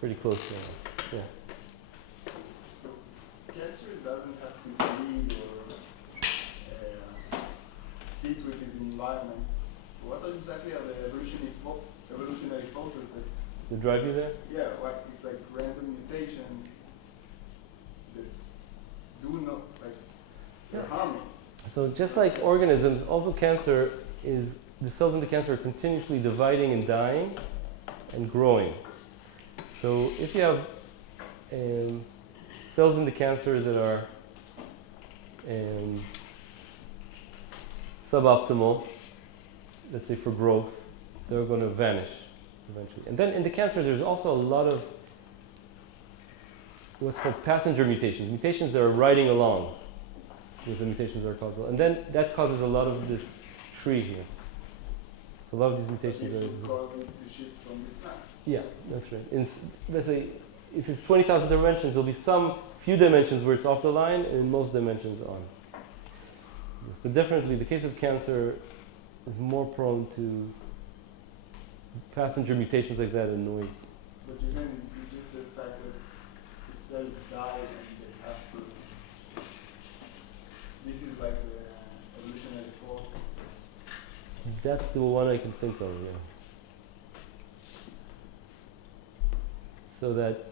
Pretty close to that. Yeah. Cancer doesn't have to breed or fit with its environment. What exactly are the evolutionary forces that drive you there? Yeah, like it's like random mutations that do not harm it. So just like organisms, also cancer is, the cells in the cancer are continuously dividing and dying and growing. So if you have cells in the cancer that are suboptimal, let's say for growth, they're going to vanish eventually. And then in the cancer, there's also a lot of what's called passenger mutations, mutations that are riding along with the mutations that are causal. And then that causes a lot of this tree here. So a lot of these mutations are... cause it to shift from this time. Yeah, that's right. Let's say if it's 20,000 dimensions, there'll be some few dimensions where it's off the line and most dimensions on. Yes, but definitely the case of cancer is more prone to passenger mutations like that and noise. But you can just the fact that the cells die and they have to. This is like the evolutionary force. That's the one I can think of, yeah. So that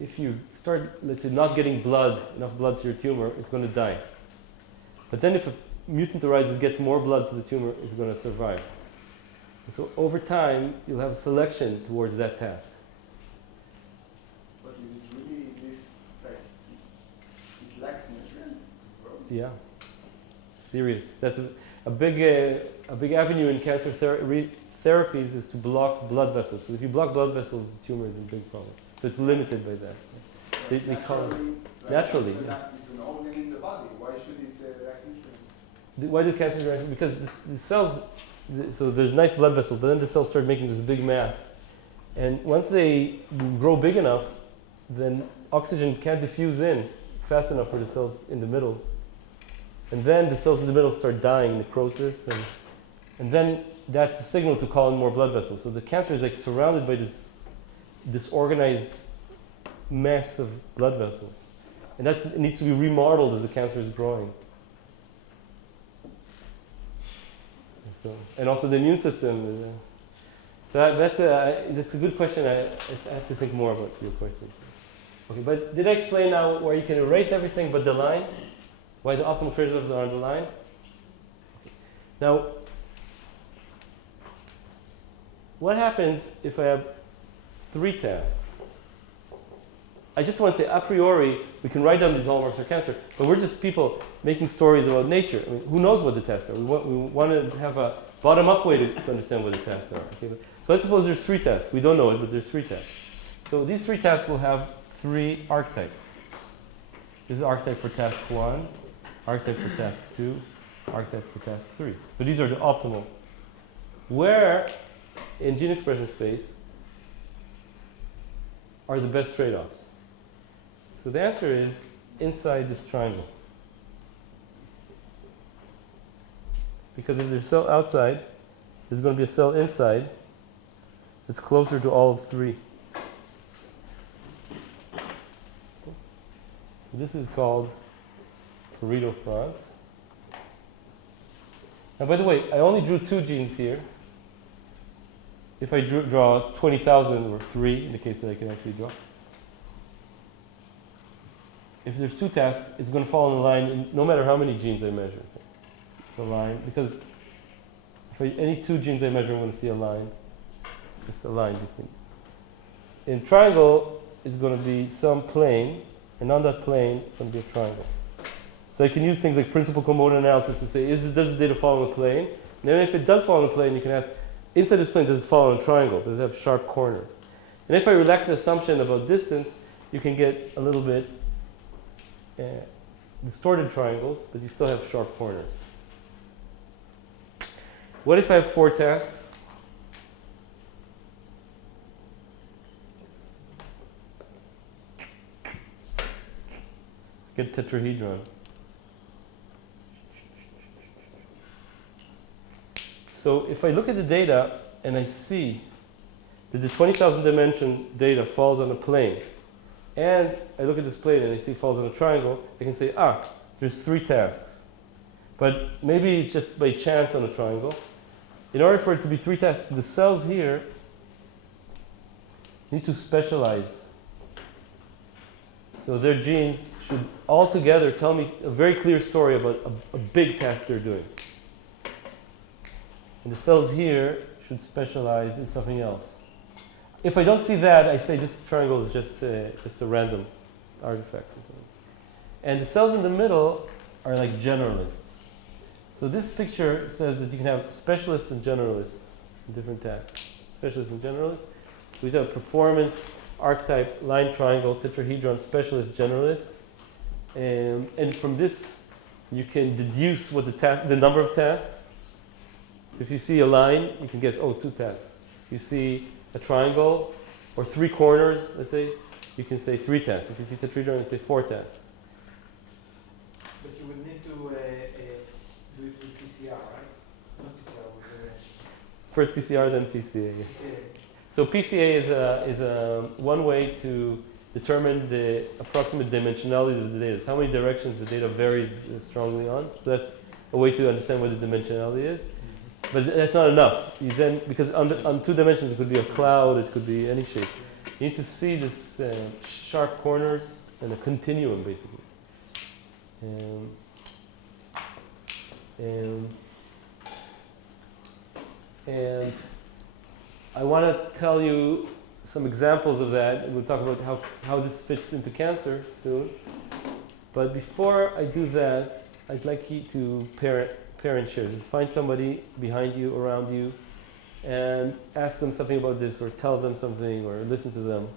if you start, let's say, not getting enough blood to your tumor, it's going to die. But then if a mutant arises, gets more blood to the tumor, it's going to survive. And so over time, you'll have a selection towards that task. But is it really this, like, it lacks nutrients to grow? Yeah, serious. That's a big avenue in cancer therapies is to block blood vessels. Because if you block blood vessels, the tumor is a big problem. So it's limited by that. They call it naturally. It's an organ in the body. Why should it lack nutrients? Why do cancer react? Because the cells, so there's nice blood vessels, but then the cells start making this big mass. And once they grow big enough, then oxygen can't diffuse in fast enough for the cells in the middle. And then the cells in the middle start dying, necrosis, and then that's a signal to call in more blood vessels. So the cancer is like surrounded by this disorganized mass of blood vessels. And that needs to be remodeled as the cancer is growing. And also the immune system. So that's a good question. I have to think more about your questions. Okay, but did I explain now where you can erase everything but the line? Why the optimal tradeoffs are on the line? Now, what happens if I have 3 tasks? I just want to say, a priori, we can write down these hallmarks of cancer, but we're just people making stories about nature. I mean, who knows what the tasks are? We want to have a bottom-up way to understand what the tasks are. Okay? So let's suppose there's 3 tasks. We don't know it, but there's 3 tasks. So these 3 tasks will have 3 archetypes. This is archetype for task 1, archetype for task 2, archetype for task 3. So these are the optimal. Where in gene expression space are the best trade-offs? So the answer is inside this triangle. Because if there's a cell outside, there's going to be a cell inside that's closer to all of 3. So this is called peritofront. Now, by the way, I only drew 2 genes here. If I draw 20,000 or 3, in the case that I can actually draw. If there's 2 tasks, it's going to fall in a line no matter how many genes I measure. It's a line, because if any 2 genes I measure, I'm going to see a line. Just a line between. In triangle, it's going to be some plane, and on that plane, it's going to be a triangle. So I can use things like principal component analysis to say, does the data fall on a plane? And then if it does fall on a plane, you can ask, inside this plane, does it fall on a triangle? Does it have sharp corners? And if I relax the assumption about distance, you can get a little bit distorted triangles, but you still have sharp corners. What if I have 4 tasks? Get tetrahedron. So if I look at the data and I see that the 20,000 dimension data falls on a plane, and I look at this plane and I see it falls on a triangle, I can say, there's 3 tasks. But maybe just by chance on a triangle. In order for it to be 3 tasks, the cells here need to specialize. So their genes should all together tell me a very clear story about a big task they're doing. And the cells here should specialize in something else. If I don't see that, I say this triangle is just a random artifact. And the cells in the middle are like generalists. So this picture says that you can have specialists and generalists in different tasks. Specialists and generalists. We have performance, archetype, line triangle, tetrahedron, specialist, generalist. And from this, you can deduce what the number of tasks. So if you see a line, you can guess, 2 tasks. You see a triangle or 3 corners, let's say, you can say 3 tasks. If you see tetrahedron, you say 4 tasks. But you would need to do it with PCR, right? Not PCR, with First PCR, then PCA. Yes. PCA. So PCA is one way to determine the approximate dimensionality of the data. It's how many directions the data varies strongly on. So that's a way to understand what the dimensionality is. But that's not enough. You then, because on 2 dimensions it could be a cloud, it could be any shape. You need to see this sharp corners and a continuum, basically. And I want to tell you some examples of that, and we'll talk about how this fits into cancer soon. But before I do that, I'd like you to pair and share. Just find somebody behind you, around you, and ask them something about this, or tell them something, or listen to them.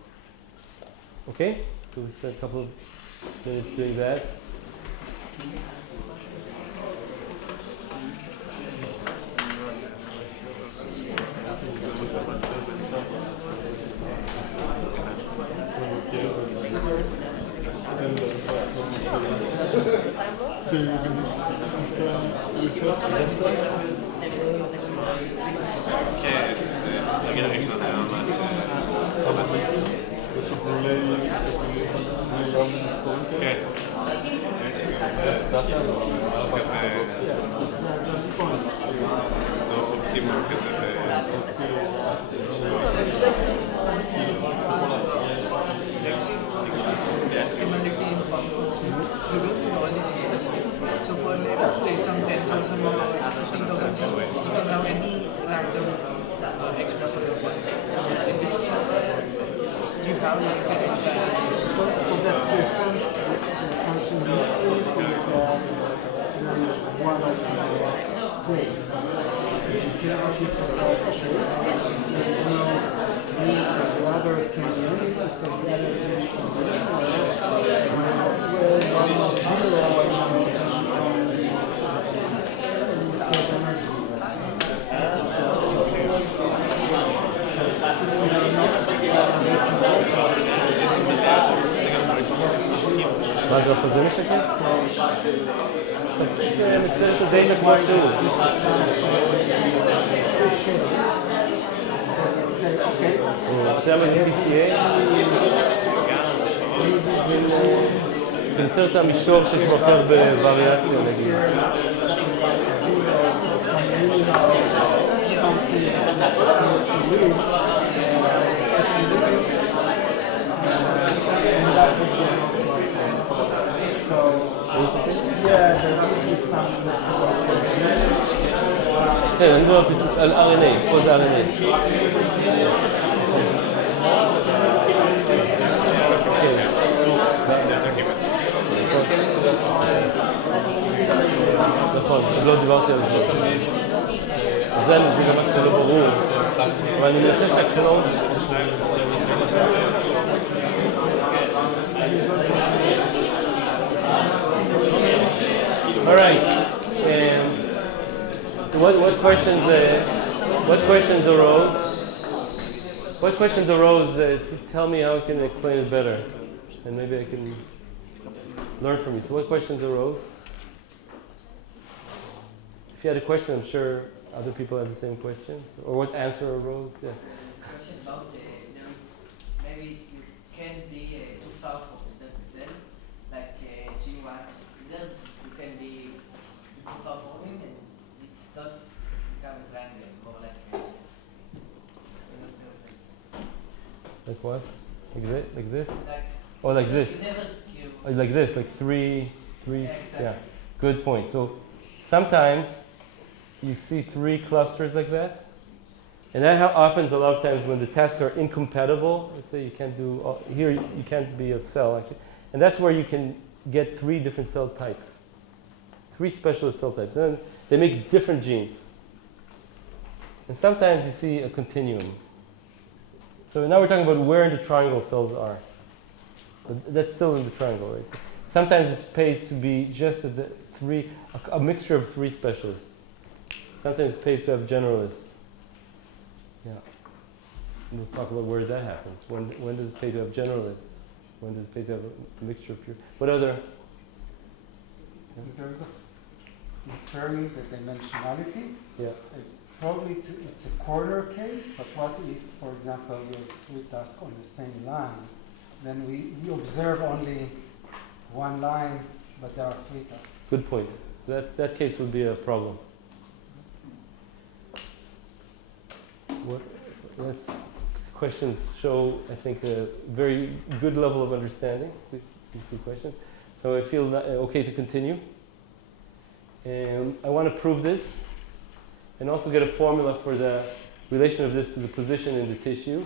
Okay? So we spent a couple of minutes doing that. So for let's say some 10,000 or 15,000 cells, you can have any random expression of one. In which case, you have like an entire. So that the function here is that there is one of the ways. You cannot differentiate the shape. There's no means that the other can be anything, so the other genes can be anywhere. Where one is zero, one is מה הגרף הזה משקף? מצייר את הדאטה כמו שהוא. זה ה-PCA. נצייר את המישור שיש בו אחר בווריאציה, נגיד. כן, אני מדבר על RNA, פה זה RNA. נכון, עוד לא דיברתי על זה. זה גם מה שלא ברור, אבל אני מנסה שהקשנות... All right. So what questions arose? What questions arose to tell me how I can explain it better, and maybe I can learn from you. So what questions arose? If you had a question, I'm sure other people have the same questions. Or what answer arose? Yeah. Question about there's maybe you can't be too far from a certain cell, like gene 1. Then you can be too far from him, and it's not become a triangle, more like Like what? Like this? Like, or like this? Never Like this, like three. Yeah, exactly. Yeah. Good point. So sometimes you see 3 clusters like that, and that happens a lot of times when the tests are incompatible. Let's say you can't do here. You can't be a cell actually, and that's where you can get 3 different cell types, 3 specialist cell types, and then they make different genes. And sometimes you see a continuum. So now we're talking about where in the triangle cells are. But that's still in the triangle, right? So sometimes it pays to be just a mixture of 3 specialists. Sometimes it pays to have generalists. Yeah. And we'll talk about where that happens. When does it pay to have generalists? When does it pay to have a mixture of pure? What other? In terms of determining the dimensionality, Yeah. probably it's a corner case, but what if, for example, you have 3 tasks on the same line? Then we observe only 1 line, but there are 3 tasks. Good point. So that case would be a problem. questions show, I think, a very good level of understanding, these two questions. So I feel okay to continue. And I want to prove this and also get a formula for the relation of this to the position in the tissue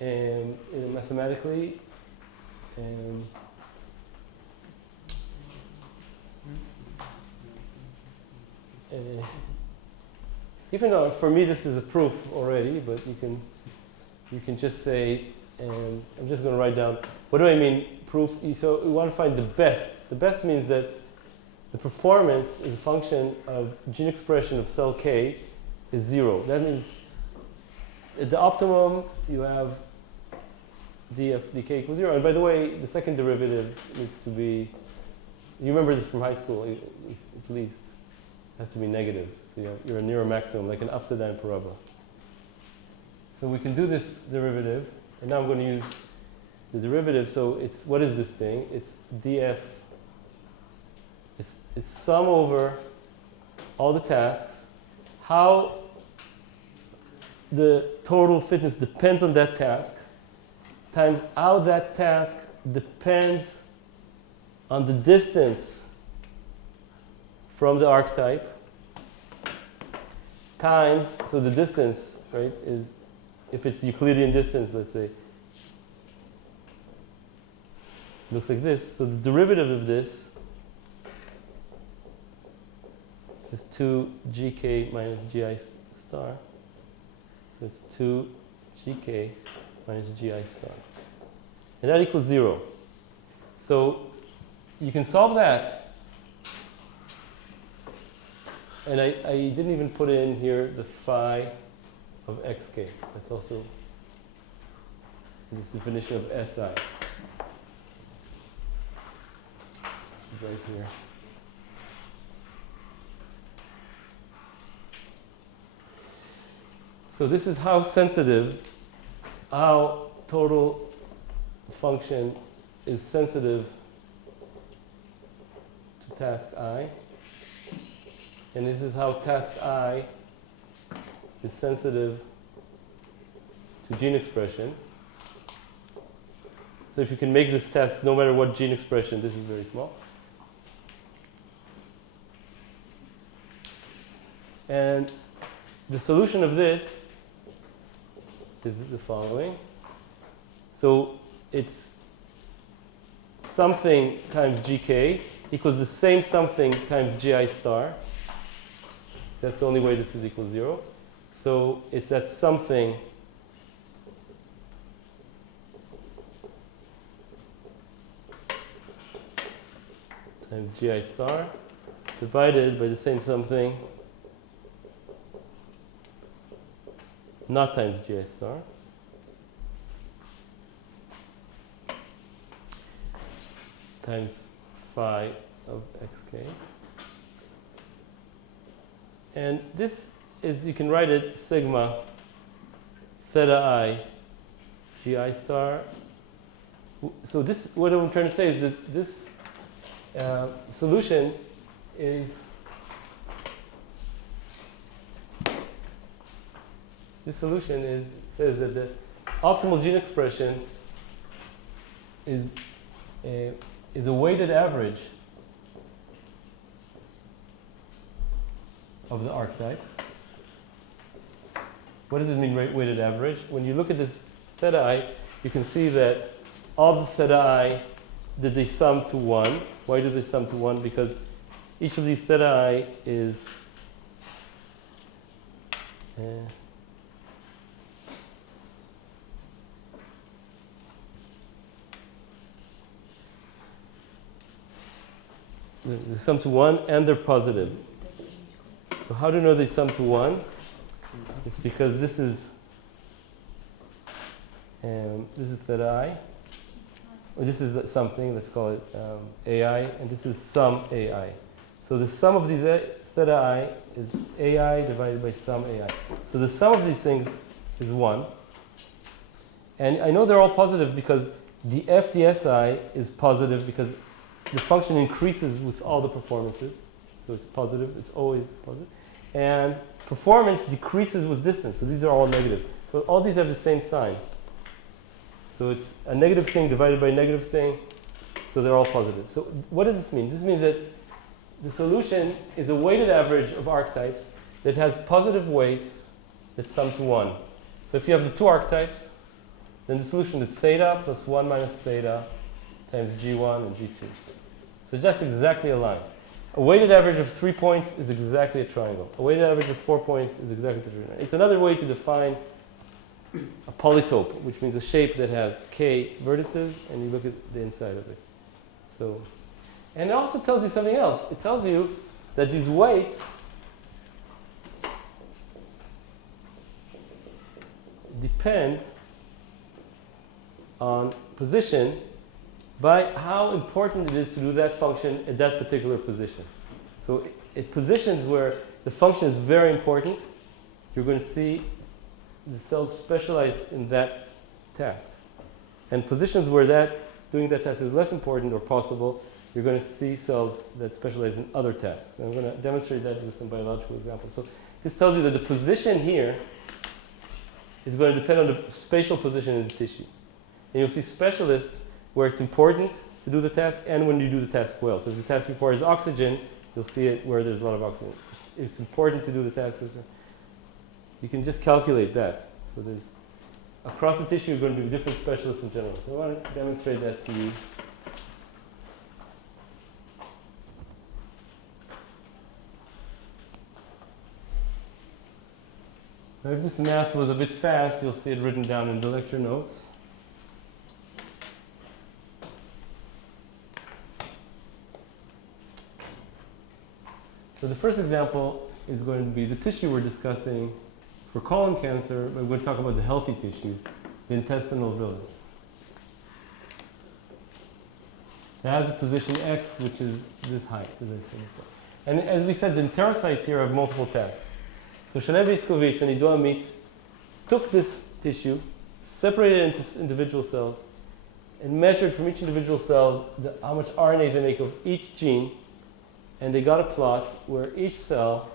and mathematically. And even though for me this is a proof already, but you can just say, I'm just going to write down, what do I mean proof? So we want to find the best. The best means that the performance is a function of gene expression of cell K is 0. That means at the optimum you have df dk equals 0. And by the way, the second derivative needs to be, you remember this from high school at least, it has to be negative. So you're near a maximum, like an upside down parabola. So we can do this derivative, and now I'm going to use the derivative. So it's, what is this thing? It's df, it's sum over all the tasks. How the total fitness depends on that task, times how that task depends on the distance from the archetype, times, so the distance, right, is, if it's Euclidean distance, let's say, looks like this. So the derivative of this is 2gk minus gi star. So it's 2gk minus gi star. And that equals 0. So you can solve that. And I didn't even put in here the phi of xk. That's also in this definition of SI. Right here. So this is how sensitive, how total function is sensitive to task I. And this is how task I is sensitive to gene expression. So if you can make this test, no matter what gene expression, this is very small. And the solution of this is the following. So it's something times gk equals the same something times gi star. That's the only way this is equal 0. So it's that something times gi star divided by the same something not times gi star. Times phi of xk. And this is, you can write it sigma theta I gi star. So this, what I'm trying to say is that this solution is, says that the optimal gene expression is a weighted average of the archetypes. What does it mean, weighted average? When you look at this theta I, you can see that all the theta I, that they sum to 1. Why do they sum to 1? Because each of these theta I is they sum to 1 and they're positive. So how do you know they sum to 1? It's because this is theta I, or this is something, let's call it AI, and this is sum AI. So the sum of these theta I is AI divided by sum AI. So the sum of these things is 1. And I know they're all positive because the f dsi is positive because the function increases with all the performances. So it's positive, it's always positive. And performance decreases with distance. So these are all negative. So all these have the same sign. So it's a negative thing divided by a negative thing. So they're all positive. So what does this mean? This means that the solution is a weighted average of archetypes that has positive weights that sum to 1. So if you have the two archetypes, then the solution is theta plus 1 minus theta times G1 and G2. So just exactly a line. A weighted average of 3 points is exactly a triangle. A weighted average of 4 points is exactly a triangle. It's another way to define a polytope, which means a shape that has k vertices, and you look at the inside of it. So, and it also tells you something else. It tells you that these weights depend on position by how important it is to do that function at that particular position. So at positions where the function is very important, you're going to see the cells specialize in that task. And positions where doing that task is less important or possible, you're going to see cells that specialize in other tasks. And I'm going to demonstrate that with some biological examples. So this tells you that the position here is going to depend on the spatial position in the tissue. And you'll see specialists where it's important to do the task and when you do the task well. So if the task requires oxygen, you'll see it where there's a lot of oxygen. If it's important to do the task, you can just calculate that. So there's across the tissue, you're going to be different specialists in general. So I want to demonstrate that to you. Now, if this math was a bit fast, you'll see it written down in the lecture notes. So the first example is going to be the tissue we're discussing for colon cancer, but we're going to talk about the healthy tissue, the intestinal villus. It has a position X, which is this height, as I said before. And as we said, the enterocytes here have multiple tasks. So Szekely and Ido Amit took this tissue, separated it into individual cells, and measured from each individual cell how much RNA they make of each gene, and they got a plot where each cell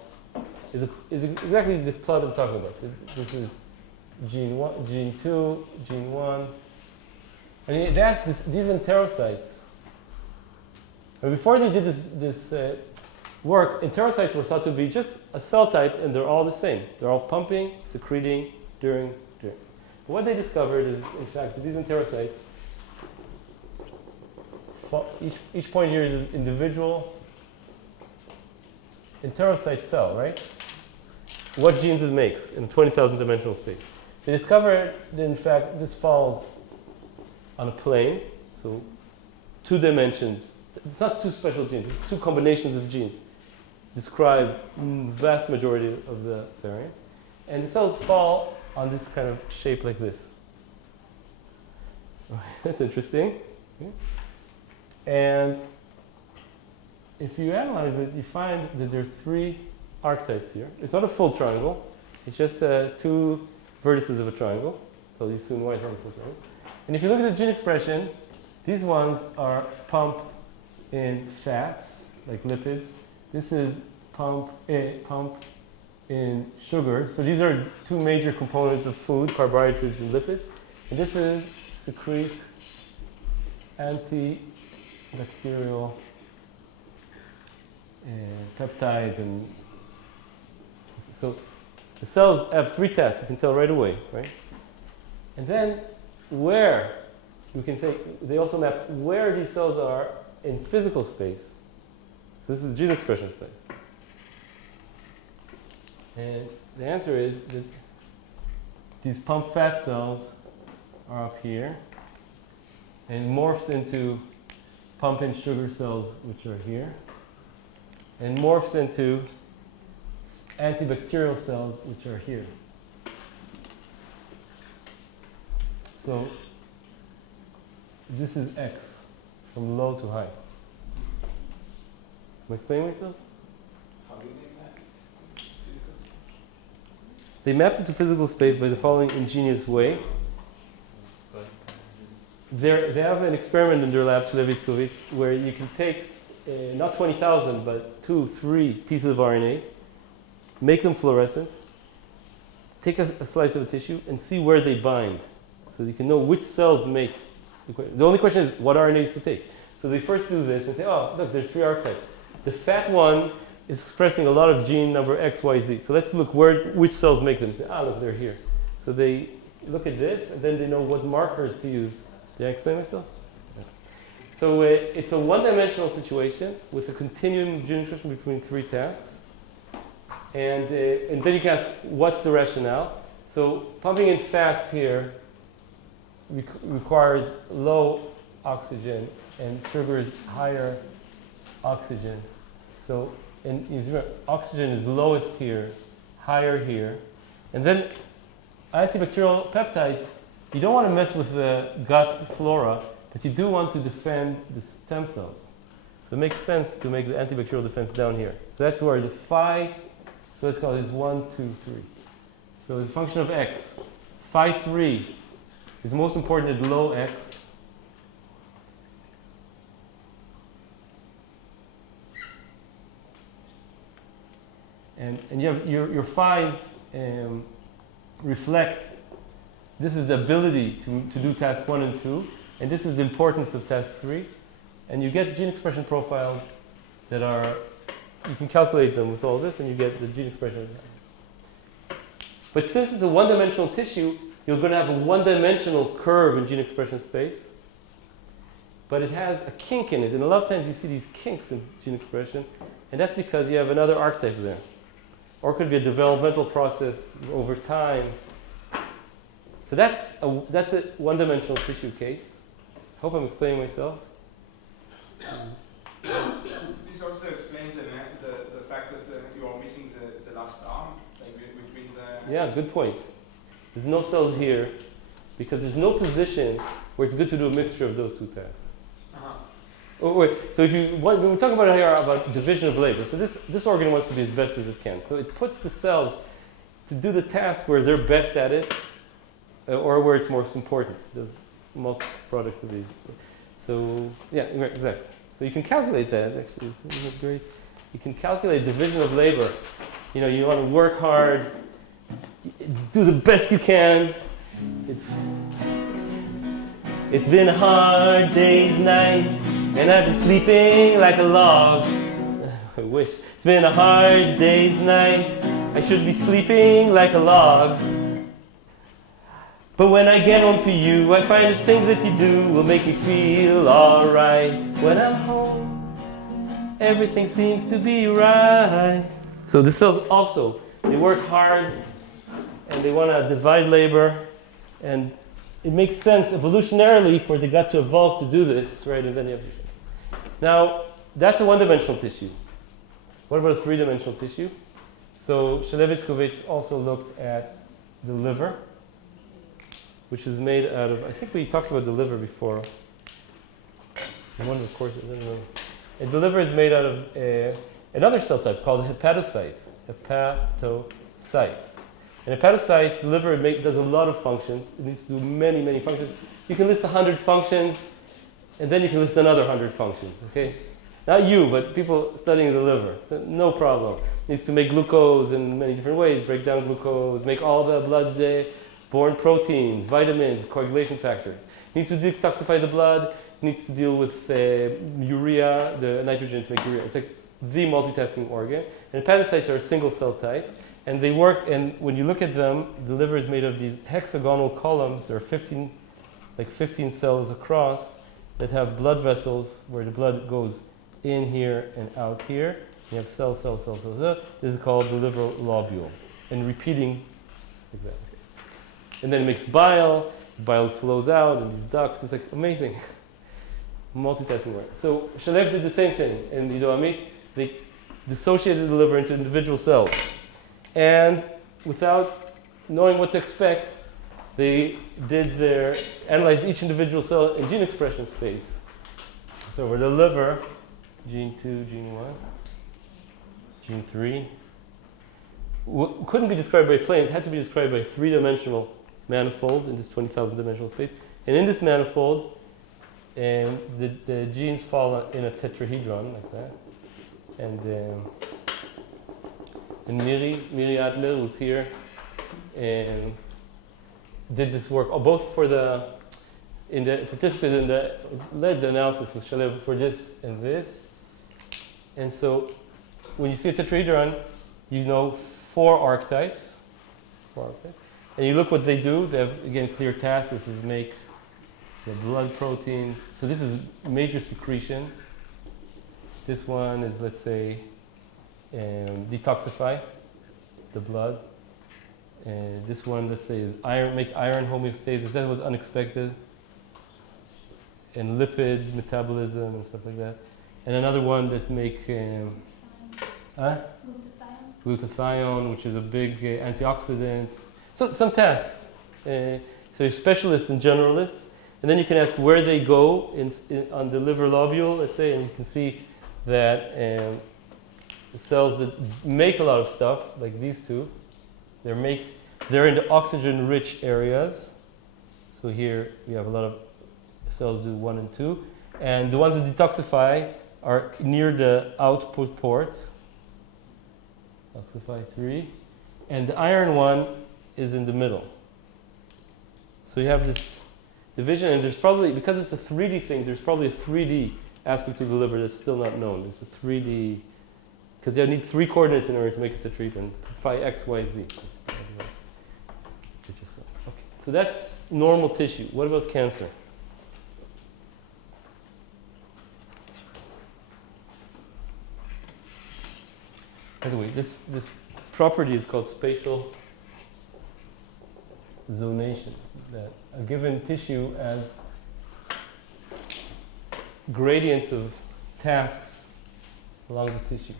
is exactly the plot I'm talking about. So this is gene 1, gene 2, gene 1. And they asked these enterocytes. And before they did this work, enterocytes were thought to be just a cell type, and they're all the same. They're all pumping, secreting, during. But what they discovered is, in fact, that these enterocytes, each point here is an individual enterocyte cell, right? What genes it makes in a 20,000 dimensional space. They discovered that, in fact, this falls on a plane, so 2 dimensions. It's not 2 special genes, it's 2 combinations of genes. Describe vast majority of the variants. And the cells fall on this kind of shape like this. That's interesting. Okay. And if you analyze it, you find that there are 3 archetypes here. It's not a full triangle. It's just 2 vertices of a triangle. So you soon why it's not a full triangle. And if you look at the gene expression, these ones are pumped in fats, like lipids. This is pump in sugars. So these are 2 major components of food, carbohydrates and lipids. And this is secrete antibacterial peptides. And so the cells have 3 tasks, you can tell right away, right? And then where, you can say, they also map where these cells are in physical space. So this is gene expression space. And the answer is that these pump fat cells are up here and morphs into pump in sugar cells, which are here, and morphs into antibacterial cells, which are here. So this is X, from low to high. Am I explaining myself? How do they map it to physical space? They mapped it to physical space by the following ingenious way. They have an experiment in their lab, Szekely, where you can take not 20,000, but 2, 3 pieces of RNA, make them fluorescent, take a slice of a tissue, and see where they bind. So you can know which cells make. The only question is what RNAs to take. So they first do this and say, oh, look, there's 3 archetypes. The fat one is expressing a lot of gene number X, Y, Z. So let's look which cells make them. Say, look, they're here. So they look at this, and then they know what markers to use. Did I explain myself? Yeah. So it's a one-dimensional situation with a continuum of gene expression between 3 tasks. And then you can ask, what's the rationale? So pumping in fats here requires low oxygen and sugars higher oxygen. So oxygen is lowest here, higher here. And then antibacterial peptides, you don't want to mess with the gut flora, but you do want to defend the stem cells. So it makes sense to make the antibacterial defense down here. So that's where the phi, so let's call this 1, 2, 3. So it's a function of x. Phi 3 is most important at low x. And you have your phi's reflect, this is the ability to do task 1 and 2, and this is the importance of task 3. And you get gene expression profiles that are, you can calculate them with all this, and you get the gene expression. But since it's a one-dimensional tissue, you're going to have a one-dimensional curve in gene expression space, but it has a kink in it. And a lot of times you see these kinks in gene expression, and that's because you have another archetype there. Or it could be a developmental process over time. So that's a one-dimensional tissue case. I hope I'm explaining myself. This also explains the fact that you are missing the last arm, like between the... Yeah, good point. There's no cells here because there's no position where it's good to do a mixture of those 2 tasks. Oh, wait. So when we talk about here about division of labor, so this organ wants to be as best as it can. So it puts the cells to do the task where they're best at it, or where it's most important. There's multi-product of these. So yeah, exactly. So you can calculate that. Actually, it's great. You can calculate division of labor. You know, you want to work hard, do the best you can. It's been a hard day's night. And I've been sleeping like a log. I wish. It's been a hard day's night. I should be sleeping like a log. But when I get home to you, I find the things that you do will make me feel alright. When I'm home, everything seems to be right. So the cells also, they work hard and they want to divide labor. And it makes sense evolutionarily for the gut to evolve to do this, right? And then you have. Now, that's a one-dimensional tissue. What about a three-dimensional tissue? So Szekely also looked at the liver, which is made out of, I think we talked about the liver before. One, of course, I don't know. And the liver is made out of another cell type called hepatocytes. Hepatocytes. And hepatocytes, the liver does a lot of functions. It needs to do many, many functions. You can list 100 functions, and then you can list another 100 functions, okay? Not you, but people studying the liver. So no problem. It needs to make glucose in many different ways, break down glucose, make all the blood-borne proteins, vitamins, coagulation factors. It needs to detoxify the blood. It needs to deal with urea, the nitrogen to make urea. It's like the multitasking organ. And hepatocytes are a single cell type. And they work, and when you look at them, the liver is made of these hexagonal columns. There are 15 cells across that have blood vessels where the blood goes in here and out here. You have cell. This is called the liver lobule. And repeating like that. And then it makes bile. Bile flows out in these ducts. It's like amazing. Multitasking work. So Szekely did the same thing. In Amit, they dissociated the liver into individual cells. And without knowing what to expect, they analyzed each individual cell in gene expression space. So for the liver, gene 2, gene 1, gene 3, couldn't be described by a plane. It had to be described by a three-dimensional manifold in this 20,000 dimensional space. And in this manifold, the genes fall in a tetrahedron like that. and Miri Adler, who's here, and did this work, both for participated in led the analysis with Shalev for this and this. And so when you see a tetrahedron, you know 4 archetypes. And you look what they do. They have, again, clear tasks. This is make the blood proteins. So this is major secretion. This one is, let's say, detoxify the blood. And this one, let's say, is make iron homeostasis. That was unexpected. And lipid metabolism and stuff like that. And another one that make glutathione, which is a big antioxidant. So some tasks. So you're specialists and generalists. And then you can ask where they go on the liver lobule, let's say, and you can see that the cells that make a lot of stuff, like these two, they're in the oxygen-rich areas. So here we have a lot of cells do 1 and 2. And the ones that detoxify are near the output ports. Detoxify 3. And the iron one is in the middle. So you have this division, and there's probably, because it's a 3D thing, there's probably a 3D aspect of the liver that's still not known. It's a 3D, because you need 3 coordinates in order to make it a treatment. Phi x, y, z. Okay, so that's normal tissue. What about cancer? By the way, this property is called spatial zonation, that a given tissue has gradients of tasks along the tissue.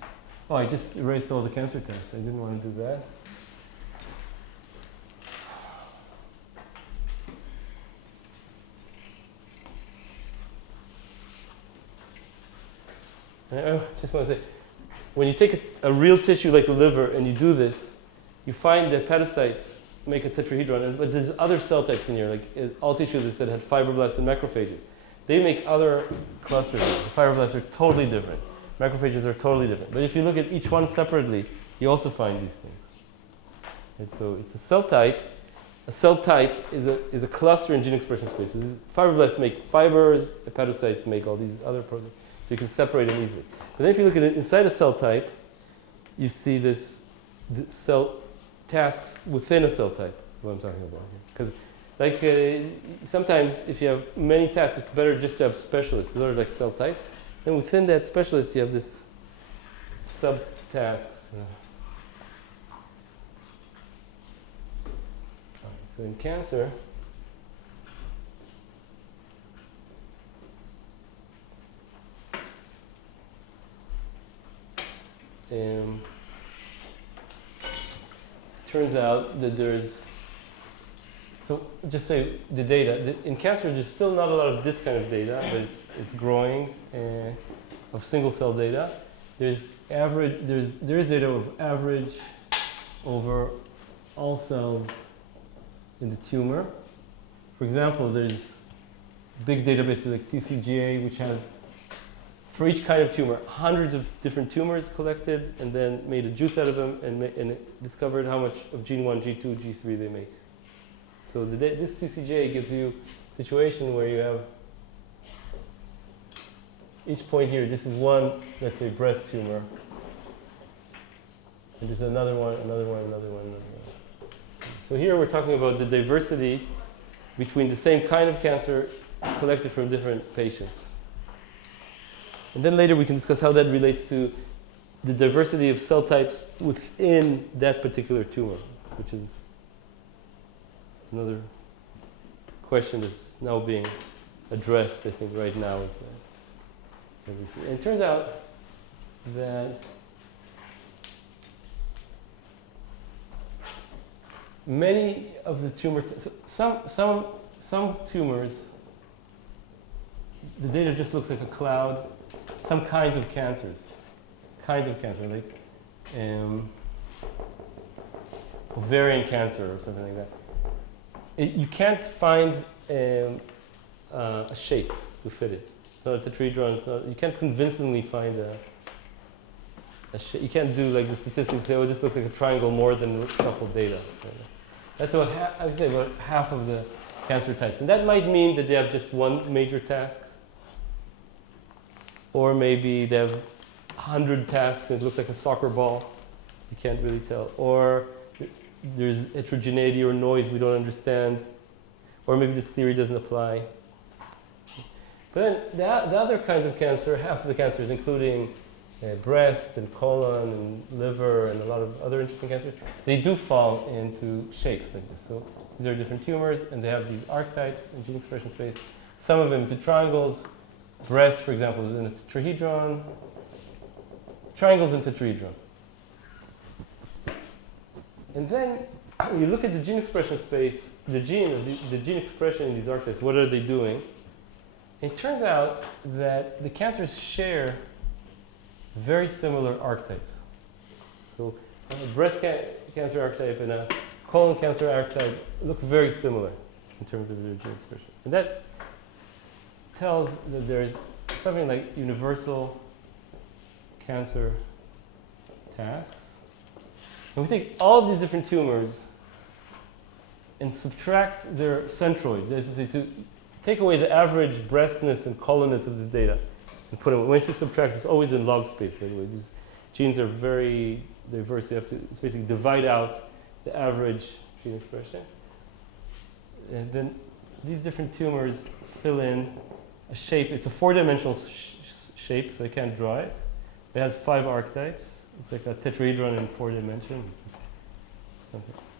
Oh, I just erased all the cancer tests. I didn't want to do that. I just want to say, when you take a real tissue like the liver and you do this, you find that hepatocytes make a tetrahedron, but there's other cell types in here, like all tissues that said had fibroblasts and macrophages. They make other clusters. The fibroblasts are totally different. Macrophages are totally different. But if you look at each one separately, you also find these things. And so it's a cell type. A cell type is a cluster in gene expression space. So fibroblasts make fibers, hepatocytes make all these other proteins. So you can separate them easily. But then if you look at it inside a cell type, you see this cell tasks within a cell type. That's what I'm talking about here. Because sometimes if you have many tasks, it's better just to have specialists. Those are like cell types. And within that specialist, you have this subtasks. So in cancer, turns out that there's, so just say the data. In cancer, there's still not a lot of this kind of data, but it's growing of single cell data. There is data of average over all cells in the tumor. For example, there's big databases like TCGA, which has, for each kind of tumor, hundreds of different tumors collected, and then made a juice out of them, and it discovered how much of gene 1, G2, G3 they make. So this TCGA gives you a situation where you have each point here. This is one, let's say, breast tumor. And this is another one, another one, another one, another one. So here we're talking about the diversity between the same kind of cancer collected from different patients. And then later we can discuss how that relates to the diversity of cell types within that particular tumor, which is another question that's now being addressed, I think, right now. And it turns out that many of the tumor, some tumors, the data just looks like a cloud. Some kinds of cancers, like ovarian cancer or something like that. You can't find a shape to fit it. It's not a tetrahedron. You can't convincingly find you can't do like the statistics, say, oh, this looks like a triangle more than shuffled data. That's about, I would say about half of the cancer types. And that might mean that they have just one major task. Or maybe they have 100 tasks and it looks like a soccer ball. You can't really tell. Or there's heterogeneity or noise we don't understand. Or maybe this theory doesn't apply. But then the other kinds of cancer, half of the cancers, including breast and colon and liver and a lot of other interesting cancers, they do fall into shapes like this. So these are different tumors and they have these archetypes in gene expression space. Some of them into triangles. Breast, for example, is in a tetrahedron. Triangles in tetrahedron. And then when you look at the gene expression space, the gene expression in these archetypes, what are they doing? It turns out that the cancers share very similar archetypes. So a breast cancer archetype and a colon cancer archetype look very similar in terms of their gene expression. And that tells that there's something like universal cancer tasks. And we take all of these different tumors and subtract their centroids. That is to say, to take away the average breastness and colonness of this data and put them, when you subtract, it's always in log space, by the way. These genes are very diverse. You have to basically divide out the average gene expression. And then these different tumors fill in a shape. It's a four-dimensional shape, so I can't draw it. It has 5 archetypes. It's like a tetrahedron in 4 dimensions.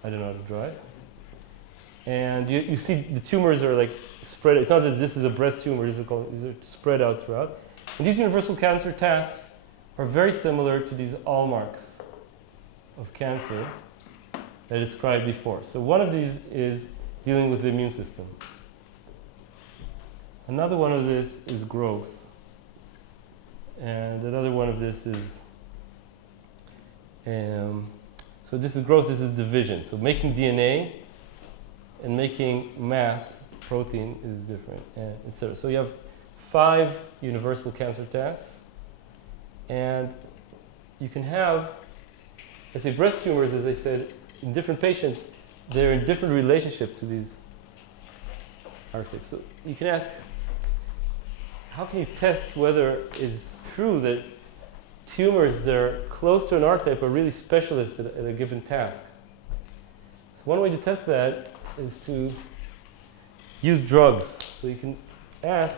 I don't know how to draw it. And you see the tumors are like spread. It's not that this is a breast tumor. These are spread out throughout. And these universal cancer tasks are very similar to these hallmarks of cancer that I described before. So one of these is dealing with the immune system. Another one of this is growth. And another one of this is, so this is growth, this is division. So making DNA and making mass protein is different, etc. So you have 5 universal cancer tasks. And you can have, let's say breast tumors, as I said, in different patients, they're in different relationship to these archetypes. So you can ask, how can you test whether it's true that tumors that are close to an archetype are really specialists at a given task? So one way to test that is to use drugs. So you can ask,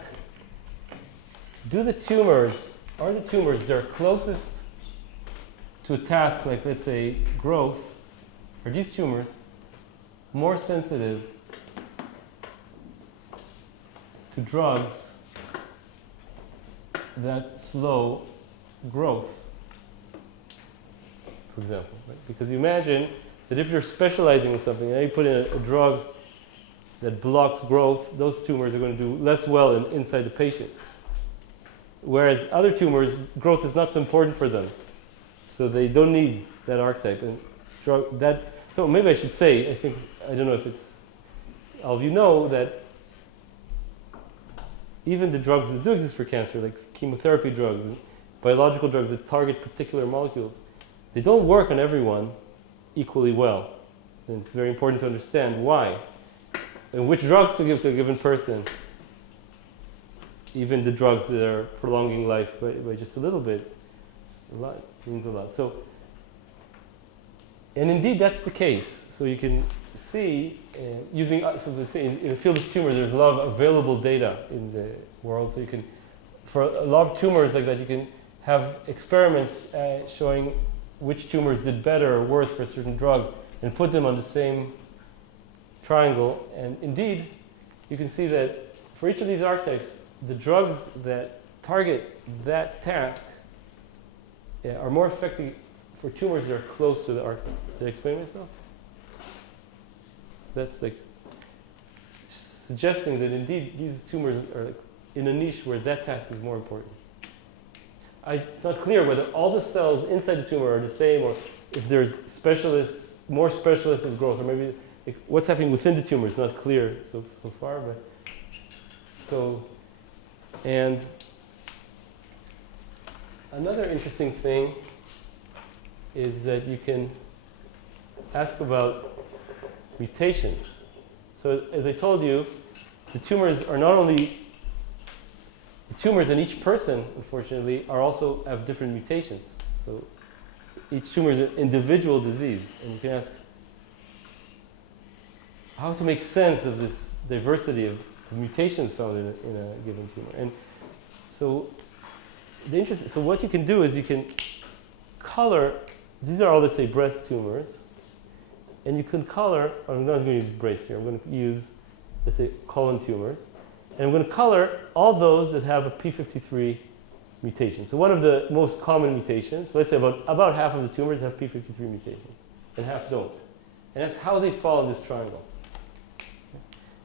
are the tumors that are closest to a task like, let's say, growth, are these tumors more sensitive to drugs that slow growth, for example? Right? Because you imagine that if you're specializing in something and you put in a drug that blocks growth, those tumors are going to do less well inside the patient. Whereas other tumors, growth is not so important for them. So they don't need that archetype. And so maybe I should say, I don't know if it's, all of you know that even the drugs that do exist for cancer, like chemotherapy drugs and biological drugs that target particular molecules, they don't work on everyone equally well. And it's very important to understand why. And which drugs to give to a given person. Even the drugs that are prolonging life by just a little bit, means a lot. So, and indeed that's the case. So you can see, using, so let's say in the field of tumors, there's a lot of available data in the world. So you can, for a lot of tumors like that, you can have experiments showing which tumors did better or worse for a certain drug and put them on the same triangle. And indeed, you can see that for each of these archetypes, the drugs that target that task are more effective for tumors that are close to the archetype. Did I explain myself? So that's like suggesting that indeed these tumors are like in a niche where that task is more important. It's not clear whether all the cells inside the tumor are the same, or if there's specialists, more specialists of growth, or maybe what's happening within the tumor is not clear so far. But so, and another interesting thing is that you can ask about mutations. So as I told you, the tumors are not only, the tumors in each person, unfortunately, are also have different mutations. So each tumor is an individual disease. And you can ask how to make sense of this diversity of the mutations found in a given tumor. And so so what you can do is you can color, these are all, let's say, breast tumors. And you can color, I'm not going to use breast here, I'm going to use, let's say, colon tumors. And I'm going to color all those that have a p53 mutation. So one of the most common mutations, so let's say about half of the tumors have p53 mutations, and half don't. And that's how they fall in this triangle.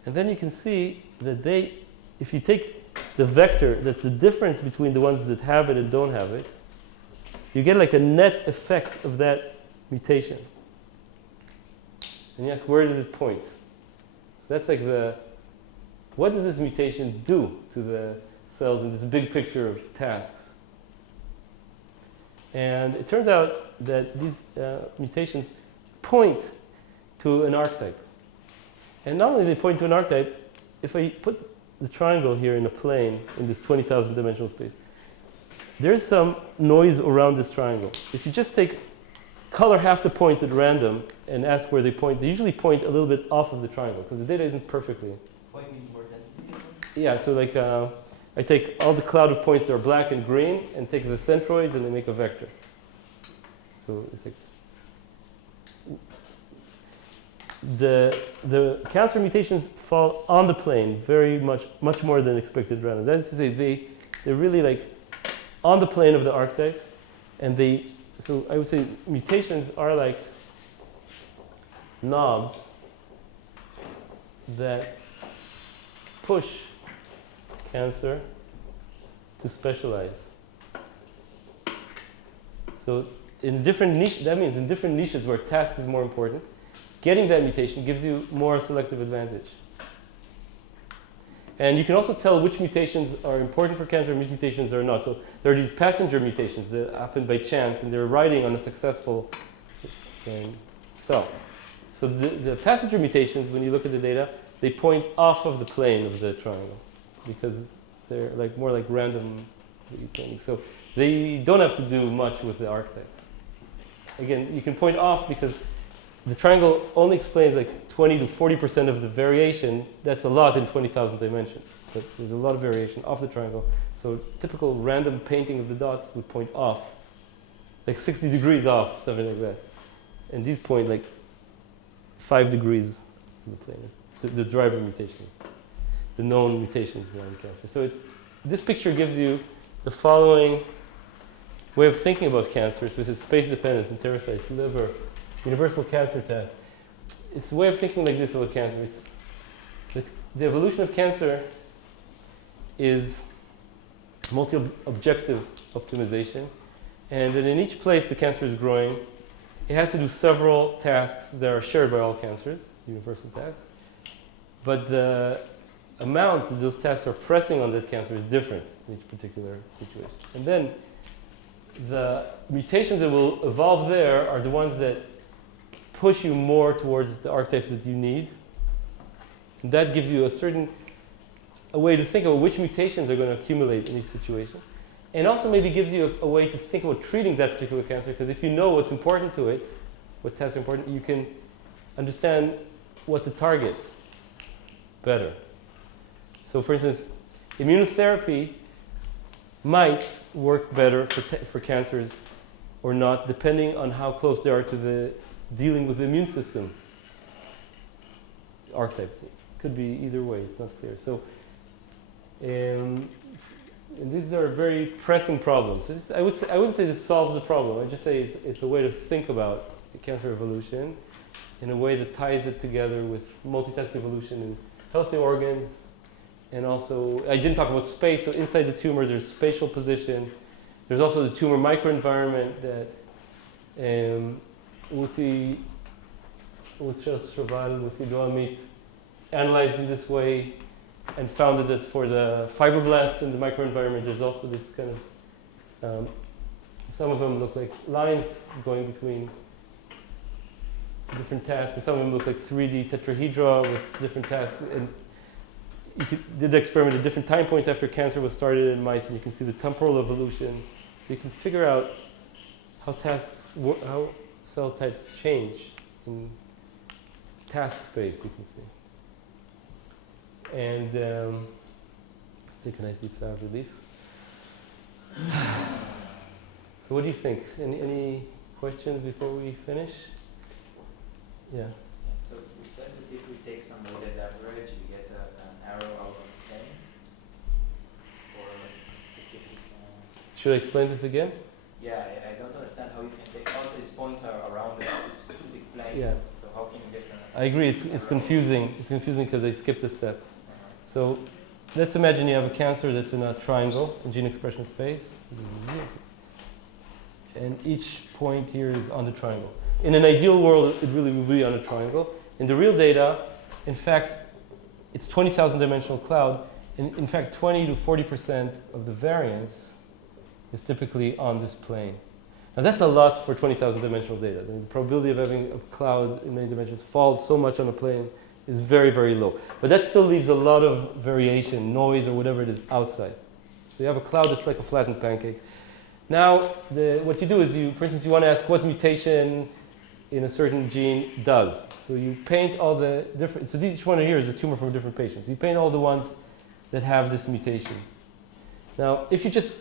And then you can see that if you take the vector, that's the difference between the ones that have it and don't have it, you get like a net effect of that mutation. And you ask, where does it point? So that's like what does this mutation do to the cells in this big picture of tasks? And it turns out that these mutations point to an archetype. And not only they point to an archetype, if I put the triangle here in a plane in this 20,000 dimensional space, there's some noise around this triangle. If you just color half the points at random and ask where they point, they usually point a little bit off of the triangle because the data isn't perfectly. Pointing more density? Yeah, so like I take all the cloud of points that are black and green and take the centroids and they make a vector. So it's like the cancer mutations fall on the plane very much more than expected random. That is to say, they're really like on the plane of the archetypes, and so I would say mutations are like knobs that push cancer to specialize. So in different niche, that means in different niches where task is more important, getting that mutation gives you more selective advantage. And you can also tell which mutations are important for cancer and which mutations are not. So there are these passenger mutations that happen by chance, and they're riding on a successful cell. So the passenger mutations, when you look at the data, they point off of the plane of the triangle because they're like more like random things. So they don't have to do much with the archetypes. Again, you can point off because the triangle only explains like 20 to 40% of the variation. That's a lot in 20,000 dimensions. But there's a lot of variation off the triangle. So typical random painting of the dots would point off, like 60 degrees off, something like that. And these point like 5 degrees in the plane. The driver mutations, the known mutations in cancer. So this picture gives you the following way of thinking about cancer, which is space dependence, enterocytes, liver, universal cancer test. It's a way of thinking like this about cancer. It's that the evolution of cancer is multi-objective optimization, and that in each place the cancer is growing, it has to do several tasks that are shared by all cancers, universal tasks. But the amount that those tasks are pressing on that cancer is different in each particular situation. And then the mutations that will evolve there are the ones that push you more towards the archetypes that you need. And that gives you a way to think about which mutations are going to accumulate in each situation. And also maybe gives you a way to think about treating that particular cancer, because if you know what's important to it, what tests are important, you can understand what to target better. So for instance, immunotherapy might work better for cancers or not, depending on how close they are to the dealing with the immune system archetypes. It could be either way, it's not clear. So, and these are very pressing problems. I wouldn't say this solves the problem. I'd just say it's a way to think about cancer evolution in a way that ties it together with multitask evolution in healthy organs. And also, I didn't talk about space, so inside the tumor there's spatial position. There's also the tumor microenvironment that Uti Amit analyzed in this way and found that for the fibroblasts in the microenvironment, there's also this kind of Some of them look like lines going between different tasks, and some of them look like 3D tetrahedra with different tasks. And you did the experiment at different time points after cancer was started in mice, and you can see the temporal evolution. So you can figure out how how cell types change in task space, you can see. And let's take a nice deep sigh of relief. So what do you think? Any questions before we finish? Yeah. So you said that if we take some weighted average, you get an arrow out of plane for a specific. Should I explain this again? Yeah, I don't understand how you can take all these points are around a specific plane. Yeah. So how can you get an I agree. It's confusing. It's confusing because they skipped a step. So let's imagine you have a cancer that's in a triangle in gene expression space. And each point here is on the triangle. In an ideal world, it really would be on a triangle. In the real data, in fact, it's 20,000 dimensional cloud. And in fact, 20 to 40% of the variance is typically on this plane. Now that's a lot for 20,000 dimensional data. The probability of having a cloud in many dimensions fall so much on a plane is very, very low. But that still leaves a lot of variation, noise, or whatever it is outside. So you have a cloud that's like a flattened pancake. Now, what you do is for instance, you want to ask what mutation in a certain gene does. So you paint all the different, so each one here is a tumor from a different patient. So you paint all the ones that have this mutation. Now, if you just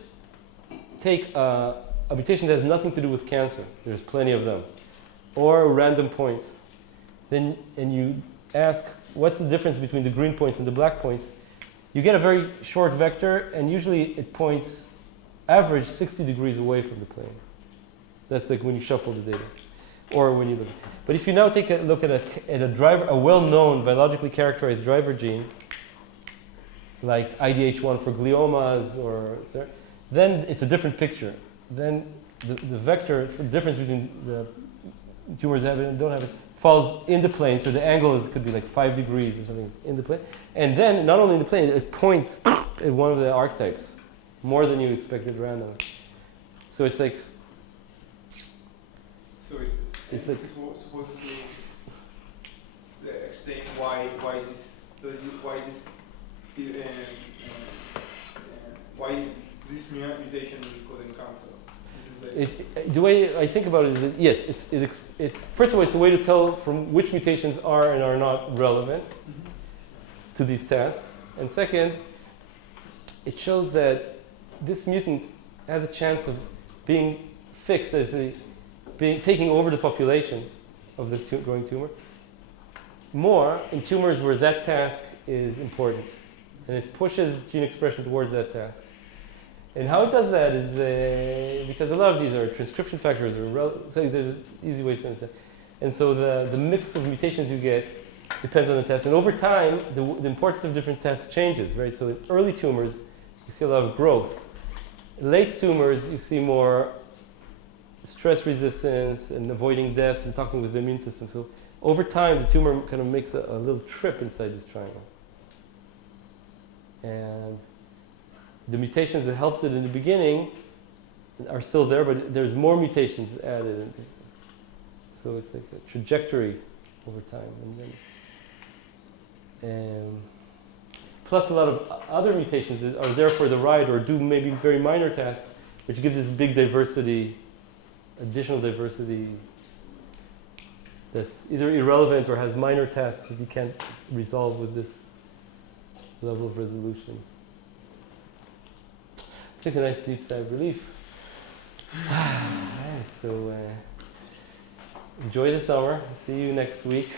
take a mutation that has nothing to do with cancer, there's plenty of them, or random points, and you ask what's the difference between the green points and the black points, you get a very short vector, and usually it points average 60 degrees away from the plane. That's like when you shuffle the data, or when you look. But if you now take a look at a driver, a well-known biologically characterized driver gene, like IDH1 for gliomas, then it's a different picture. Then the vector, for the difference between the tumors have it and don't have it, falls in the plane. So the angle could be like 5 degrees or something in the plane. And then not only in the plane, it points at one of the archetypes more than you expected randomly. So it's like. So it's like supposed to explain why this mutation is causing cancer. The way I think about it is that yes, first of all, it's a way to tell from which mutations are and are not relevant to these tasks. And second, it shows that this mutant has a chance of being fixed, taking over the population of the growing tumor more in tumors where that task is important. And it pushes gene expression towards that task. And how it does that is because a lot of these are transcription factors, so there's easy ways to understand. And so the mix of mutations you get depends on the test. And over time, the importance of different tests changes, right? So in early tumors, you see a lot of growth. In late tumors, you see more stress resistance and avoiding death and talking with the immune system. So over time, the tumor kind of makes a little trip inside this triangle. And the mutations that helped it in the beginning are still there, but there's more mutations added. So it's like a trajectory over time. And then, plus a lot of other mutations that are there for the ride or do maybe very minor tasks, which gives this big diversity, additional diversity that's either irrelevant or has minor tasks that you can't resolve with this level of resolution. Take a nice deep sigh of relief. So enjoy the summer. See you next week.